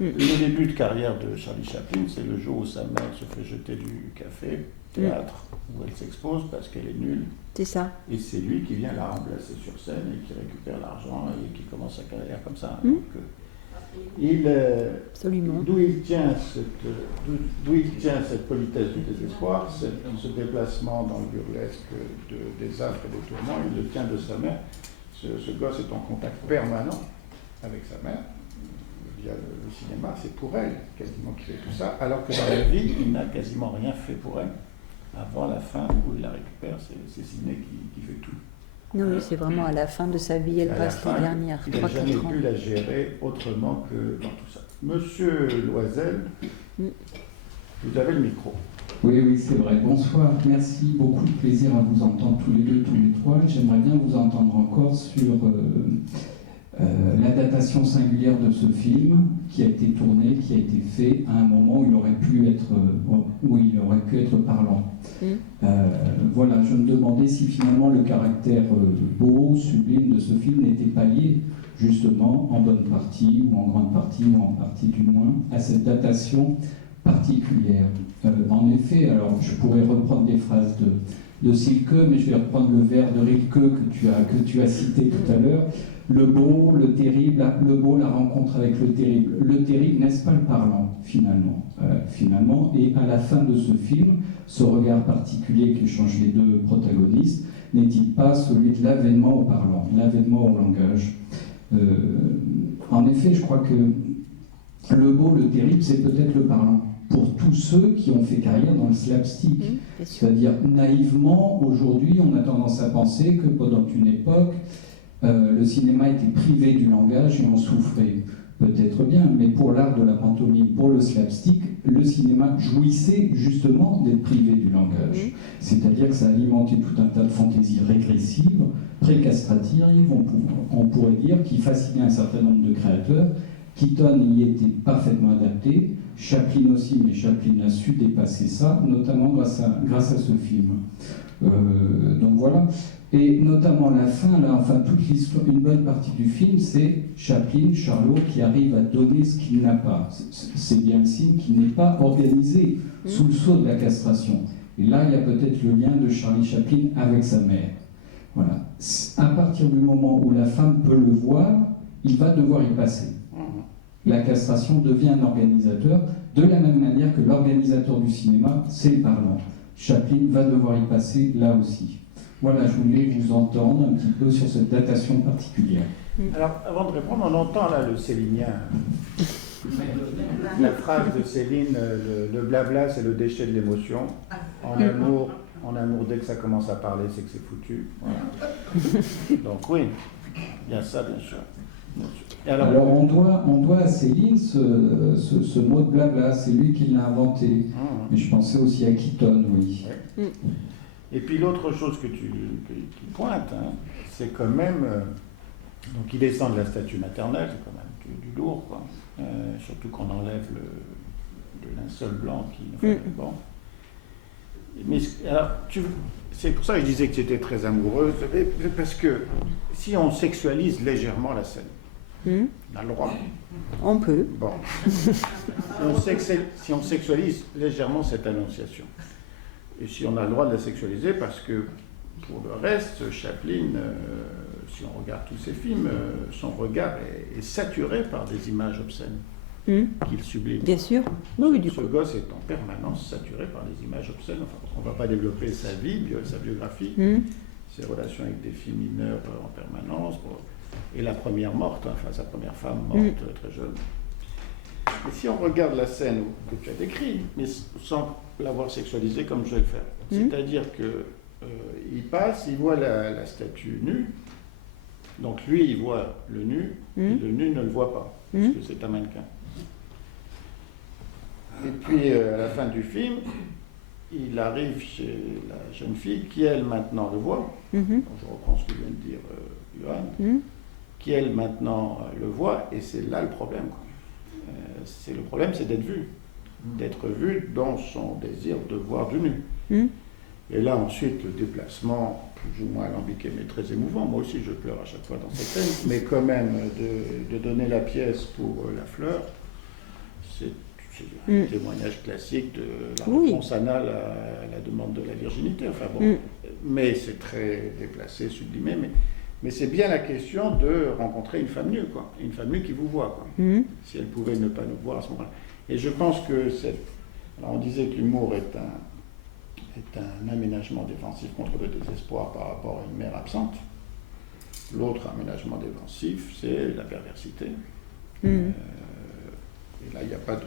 Le début de carrière de Charlie Chaplin, c'est le jour où sa mère se fait jeter du café, théâtre, où elle s'expose parce qu'elle est nulle. C'est ça. Et c'est lui qui vient la remplacer sur scène et qui récupère l'argent et qui commence sa carrière comme ça. Donc, absolument. D'où il tient cette politesse du désespoir, ce déplacement dans le burlesque des affres et des tourments, il le tient de sa mère. Ce gosse est en contact permanent avec sa mère. Via le cinéma, c'est pour elle quasiment qu'il fait tout ça, alors que dans la vie, il n'a quasiment rien fait pour elle. Avant la fin où il la récupère, c'est Sidney qui fait tout. Non, oui, c'est vraiment à la fin de sa vie, elle passe les dernières 3-4 ans. Il n'a jamais pu la gérer autrement que dans tout ça. Monsieur Loisel, vous avez le micro. Oui, c'est vrai. Bonsoir, merci, beaucoup de plaisir à vous entendre tous les deux, tous les trois. J'aimerais bien vous entendre encore sur la datation singulière de ce film qui a été tourné, qui a été fait à un moment où il aurait pu être parlant. Voilà, je me demandais si finalement le caractère beau, sublime de ce film n'était pas lié justement en bonne partie ou en grande partie ou en partie du moins à cette datation particulière. En effet, alors je pourrais reprendre des phrases de Silke, mais je vais reprendre le vers de Rilke que tu as cité tout à l'heure. Le beau, le terrible, le beau, la rencontre avec le terrible. Le terrible, n'est-ce pas le parlant, finalement, et à la fin de ce film, ce regard particulier qui change les deux protagonistes, n'est-il pas celui de l'avènement au parlant, l'avènement au langage? En effet, je crois que le beau, le terrible, c'est peut-être le parlant. Pour tous ceux qui ont fait carrière dans le slapstick. C'est-à-dire, naïvement, aujourd'hui, on a tendance à penser que pendant une époque, le cinéma était privé du langage et en souffrait. Peut-être bien, mais pour l'art de la pantomime, pour le slapstick, le cinéma jouissait justement d'être privé du langage. C'est-à-dire que ça alimentait tout un tas de fantaisies régressives, précastratives, on pourrait dire, qui fascinaient un certain nombre de créateurs. Keaton y était parfaitement adapté, Chaplin aussi, mais Chaplin a su dépasser ça, notamment grâce à ce film. Donc voilà. Et notamment la fin, là, enfin toute l'histoire, une bonne partie du film, c'est Chaplin, Charlot, qui arrive à donner ce qu'il n'a pas. C'est bien le signe qu'il n'est pas organisé sous le sceau de la castration. Et là, il y a peut-être le lien de Charlie Chaplin avec sa mère. Voilà. À partir du moment où la femme peut le voir, il va devoir y passer. La castration devient un organisateur, de la même manière que l'organisateur du cinéma, c'est le parlant. Chaplin va devoir y passer là aussi. Voilà, je voulais vous entendre un petit peu sur cette datation particulière. Alors, avant de répondre, on entend là le célinien. La phrase de Céline, le blabla, c'est le déchet de l'émotion. En amour, dès que ça commence à parler, c'est que c'est foutu. Voilà. Donc oui, il y a ça, bien sûr. Et alors on doit à Céline ce mot de blabla, c'est lui qui l'a inventé. Mais je pensais aussi à Keaton, oui. Ouais. Et puis l'autre chose que tu pointes, hein, c'est quand même... donc il descend de la statue maternelle, c'est quand même du lourd, quoi. Surtout qu'on enlève le linceul blanc qui... Bon. Mais alors, c'est pour ça que je disais que tu étais très amoureuse, parce que si on sexualise légèrement la scène, on a le droit. On peut. Bon. Si on sexualise légèrement cette annonciation, et si on a le droit de la sexualiser, parce que pour le reste, Chaplin, si on regarde tous ses films, son regard est saturé par des images obscènes qu'il sublime. Bien sûr. Oui, Ce gosse est en permanence saturé par des images obscènes. Enfin, on ne va pas développer sa vie, sa biographie, ses relations avec des filles mineures en permanence, et la première morte, enfin sa première femme morte très jeune. Mais si on regarde la scène que tu as décrite, mais sans l'avoir sexualisée comme je vais le faire, c'est-à-dire que il passe, il voit la statue nue, donc lui il voit le nu, et le nu ne le voit pas, parce que c'est un mannequin. Et puis à la fin du film, il arrive chez la jeune fille qui elle maintenant le voit, donc, je reprends ce que vient de dire Johan, qui elle maintenant le voit, et c'est là le problème, quoi. Le problème, c'est d'être vu dans son désir de voir du nu. Et là, ensuite, le déplacement, plus ou moins alambiqué, mais très émouvant. Moi aussi, je pleure à chaque fois dans cette scène, mais quand même, de donner la pièce pour la fleur, c'est un témoignage classique de la réponse anale à la demande de la virginité. Enfin bon, mais c'est très déplacé, sublimé, mais c'est bien la question de rencontrer une femme nue, quoi. Une femme nue qui vous voit, quoi. Si elle pouvait ne pas nous voir à ce moment-là. Et je pense que alors on disait que l'humour est un aménagement défensif contre le désespoir par rapport à une mère absente. L'autre aménagement défensif, c'est la perversité. Et là, il n'y a pas de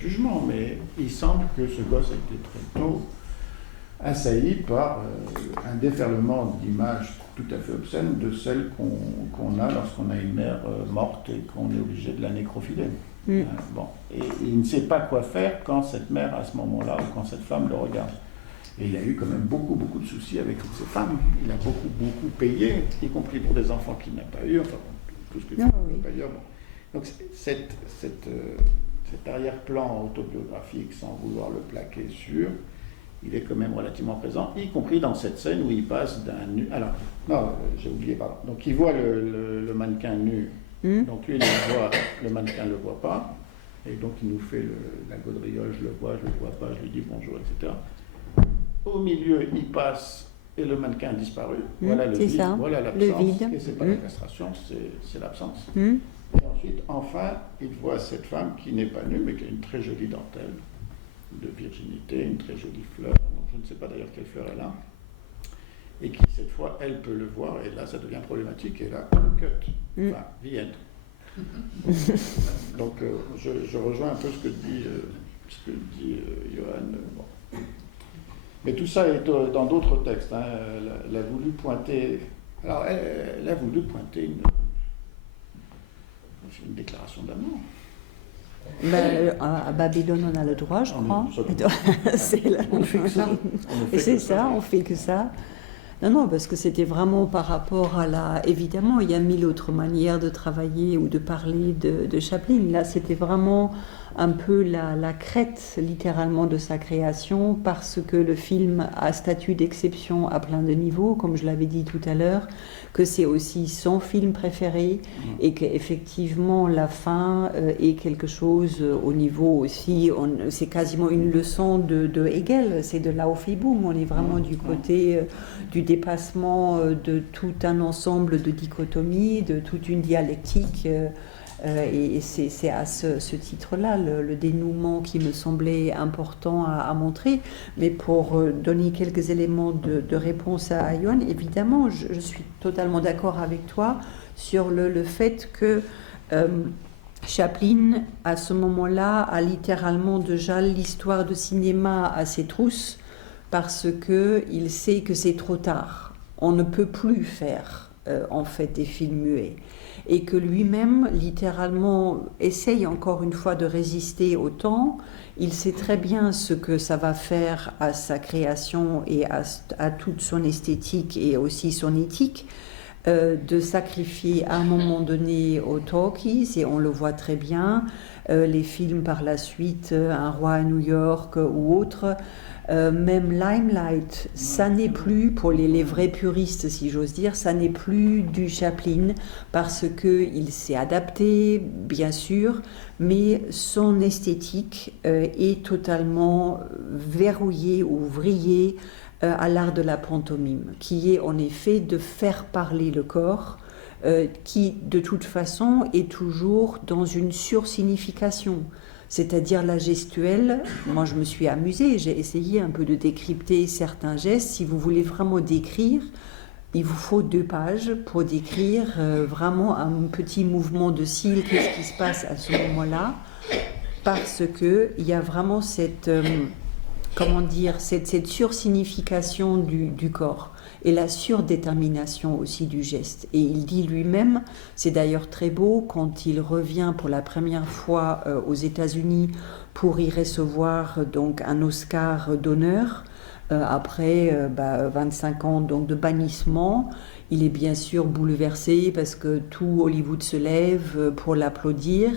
jugement, mais il semble que ce gosse a été très tôt assailli par un déferlement d'images tout à fait obscènes de celles qu'on a lorsqu'on a une mère morte et qu'on est obligé de la nécrophiler. Bon. Et il ne sait pas quoi faire quand cette mère, à ce moment-là, ou quand cette femme le regarde. Et il a eu quand même beaucoup de soucis avec toutes ces femmes. Il a beaucoup payé, y compris pour des enfants qu'il n'a pas eu, enfin tout ce que tu n'as pas eu. Bon. Donc cet arrière-plan autobiographique, sans vouloir le plaquer sur, il est quand même relativement présent, y compris dans cette scène où il passe d'un nu... Alors, non, j'ai oublié, pardon. Donc il voit le mannequin nu, donc lui il le voit, le mannequin ne le voit pas, et donc il nous fait la gaudriole, je le vois pas, je lui dis bonjour, etc. Au milieu, il passe et le mannequin a disparu. Voilà le vide, voilà l'absence. Et c'est pas la castration, c'est l'absence. Et ensuite, enfin, il voit cette femme qui n'est pas nue, mais qui a une très jolie dentelle de virginité, une très jolie fleur. Donc, je ne sais pas d'ailleurs quelle fleur elle a. Et qui, cette fois, elle peut le voir. Et là, ça devient problématique. Et là, cut. Enfin, the end. Donc, je rejoins un peu ce que dit Johan. Bon. Mais tout ça est dans d'autres textes. Hein. Elle a voulu pointer... Alors, elle a voulu pointer une déclaration d'amour. À Babylone, on a le droit, je crois. On ne fait que ça. On fait que ça. Non, parce que c'était vraiment par rapport à la... Évidemment, il y a mille autres manières de travailler ou de parler de Chaplin. Là, c'était vraiment un peu la crête, littéralement, de sa création, parce que le film a statut d'exception à plein de niveaux, comme je l'avais dit tout à l'heure, que c'est aussi son film préféré, et qu'effectivement, la fin est quelque chose au niveau aussi... c'est quasiment une leçon de Hegel, c'est de l'Aufhebung. On est vraiment du côté du dépassement de tout un ensemble de dichotomies, de toute une dialectique Et c'est à ce titre-là le dénouement qui me semblait important à montrer. Mais pour donner quelques éléments de réponse à Yoann, évidemment, je suis totalement d'accord avec toi sur le fait que Chaplin, à ce moment-là, a littéralement déjà l'histoire de cinéma à ses trousses parce qu'il sait que c'est trop tard. On ne peut plus faire, en fait, des films muets. Et que lui-même, littéralement, essaye encore une fois de résister au temps. Il sait très bien ce que ça va faire à sa création et à toute son esthétique et aussi son éthique. De sacrifier à un moment donné aux talkies, et on le voit très bien, les films par la suite, Un roi à New York ou autres, même Limelight, ça n'est plus, pour les vrais puristes si j'ose dire, ça n'est plus du Chaplin, parce qu'il s'est adapté, bien sûr, mais son esthétique est totalement verrouillée ou vrillée à l'art de la pantomime, qui est en effet de faire parler le corps, qui de toute façon est toujours dans une sursignification, c'est-à-dire la gestuelle. Moi je me suis amusée, j'ai essayé un peu de décrypter certains gestes. Si vous voulez vraiment décrire, il vous faut 2 pages pour décrire vraiment un petit mouvement de cils, qu'est-ce qui se passe à ce moment-là, parce qu'il y a vraiment cette... comment dire, cette sursignification du corps et la surdétermination aussi du geste. Et il dit lui-même, c'est d'ailleurs très beau, quand il revient pour la première fois aux États-Unis pour y recevoir donc un Oscar d'honneur, après 25 ans donc, de bannissement, il est bien sûr bouleversé parce que tout Hollywood se lève pour l'applaudir.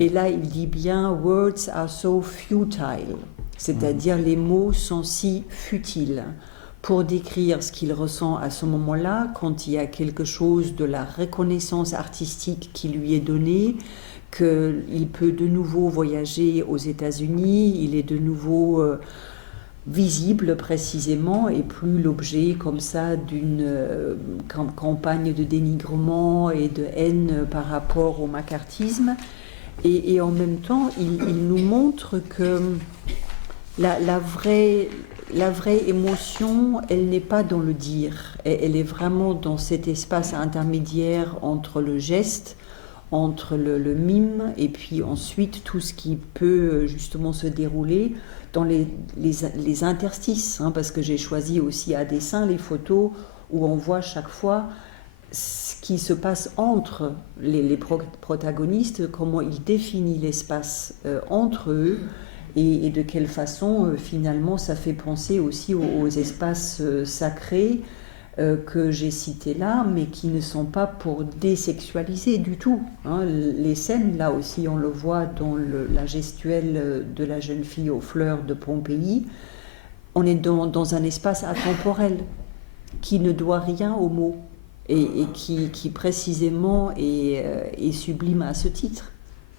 Et là, il dit bien « Words are so futile ». C'est-à-dire les mots sont si futiles pour décrire ce qu'il ressent à ce moment-là, quand il y a quelque chose de la reconnaissance artistique qui lui est donnée, qu'il peut de nouveau voyager aux États-Unis, il est de nouveau visible précisément et plus l'objet comme ça d'une campagne de dénigrement et de haine par rapport au macartisme. Et en même temps, il nous montre que la vraie émotion, elle n'est pas dans le dire, elle est vraiment dans cet espace intermédiaire entre le geste, entre le mime, et puis ensuite tout ce qui peut justement se dérouler dans les interstices, hein, parce que j'ai choisi aussi à dessein les photos où on voit chaque fois ce qui se passe entre les protagonistes, comment ils définissent l'espace entre eux, et de quelle façon finalement ça fait penser aussi aux espaces sacrés que j'ai cités là, mais qui ne sont pas pour désexualiser du tout, hein. Les scènes, là aussi on le voit dans la gestuelle de la jeune fille aux fleurs de Pompéi, on est dans un espace atemporel qui ne doit rien aux mots et qui précisément est sublime à ce titre.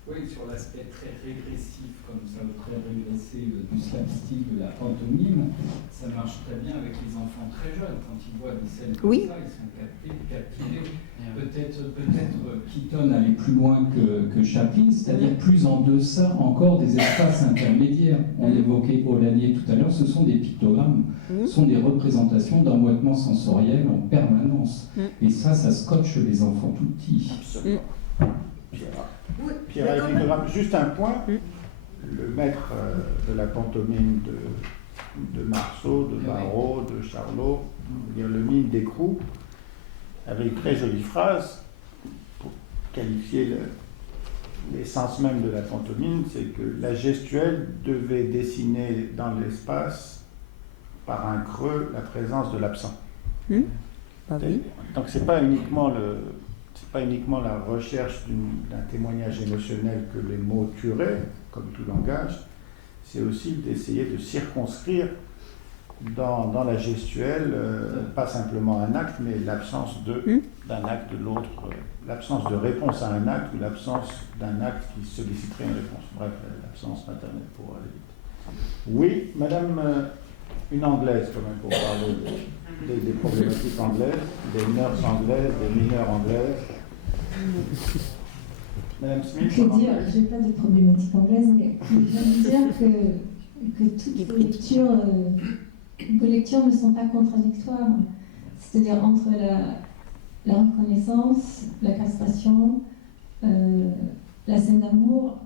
Oui, sur l'aspect très régressif, comme ça, très régressé du slapstick, de la pantomime, ça marche très bien avec les enfants très jeunes. Quand ils voient des scènes comme ça, ils sont captivés. Peut-être Keaton allait plus loin que Chaplin, c'est-à-dire plus en deçà encore des espaces intermédiaires. On évoquait Olanier tout à l'heure, ce sont des pictogrammes, ce sont des représentations d'emboîtement sensoriel en permanence. Et ça scotche les enfants tout petits. Absolument. Pierre, juste un point, le maître de la pantomime de Marceau, de Barrault, de Charlot, le mime d'Écrou, avait une très jolie phrase pour qualifier l'essence même de la pantomime, c'est que la gestuelle devait dessiner dans l'espace, par un creux, la présence de l'absent. Donc c'est pas uniquement la recherche d'un témoignage émotionnel que les mots tueraient, comme tout langage, c'est aussi d'essayer de circonscrire dans la gestuelle, pas simplement un acte, mais l'absence d'un acte de l'autre, l'absence de réponse à un acte ou l'absence d'un acte qui solliciterait une réponse. Bref, l'absence maternelle pour aller vite. Oui, madame, une anglaise quand même pour parler des problématiques anglaises, des nurses anglaises, des mineurs anglaises. Madame Smith, Que dire, je n'ai pas de problématique anglaise, mais je veux dire que toutes vos lectures ne sont pas contradictoires. C'est-à-dire entre la reconnaissance, la castration, la scène d'amour,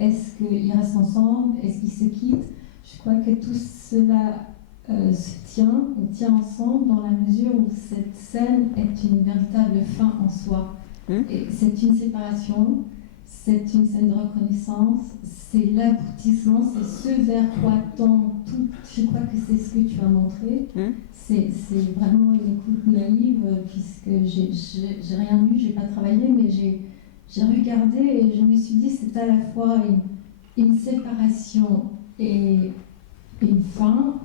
est-ce qu'ils restent ensemble, est-ce qu'ils se quittent? Je crois que tout cela tient ensemble dans la mesure où cette scène est une véritable fin en soi. Et c'est une séparation, c'est une scène de reconnaissance, c'est l'aboutissement, c'est ce vers quoi tend tout. Je crois que c'est ce que tu as montré. C'est vraiment une écoute naïve, puisque j'ai rien lu, j'ai pas travaillé, mais j'ai regardé et je me suis dit c'est à la fois une séparation et une fin.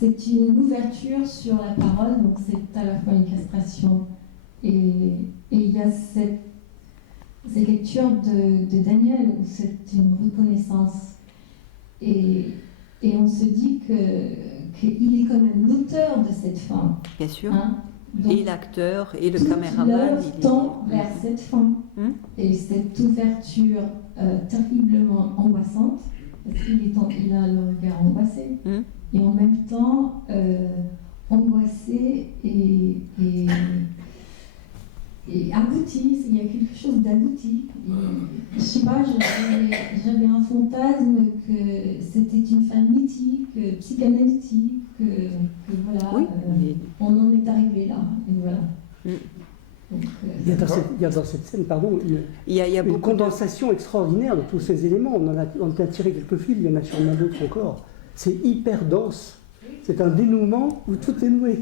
C'est une ouverture sur la parole, donc c'est à la fois une castration et il y a cette lecture de Daniel où c'est une reconnaissance et on se dit qu'il est quand même l'auteur de cette fin. Bien sûr. Hein? Donc, et l'acteur et le toute caméraman. l'œuvre tend vers cette fin. Et cette ouverture terriblement angoissante, parce qu'il a le regard angoissé, et en même temps angoissé et abouti. Il y a quelque chose d'abouti. Je sais pas, j'avais un fantasme que c'était une femme mythique, psychanalytique, que voilà, on en est arrivé là, et voilà. Donc, il y a dans cette scène, pardon, une condensation extraordinaire de tous ces éléments. On a tiré quelques fils, il y en a sûrement d'autres encore. C'est hyper dense. C'est un dénouement où tout est noué.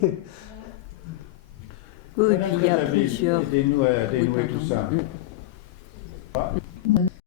Oui, et puis il y a plusieurs. Dénouer tout ça.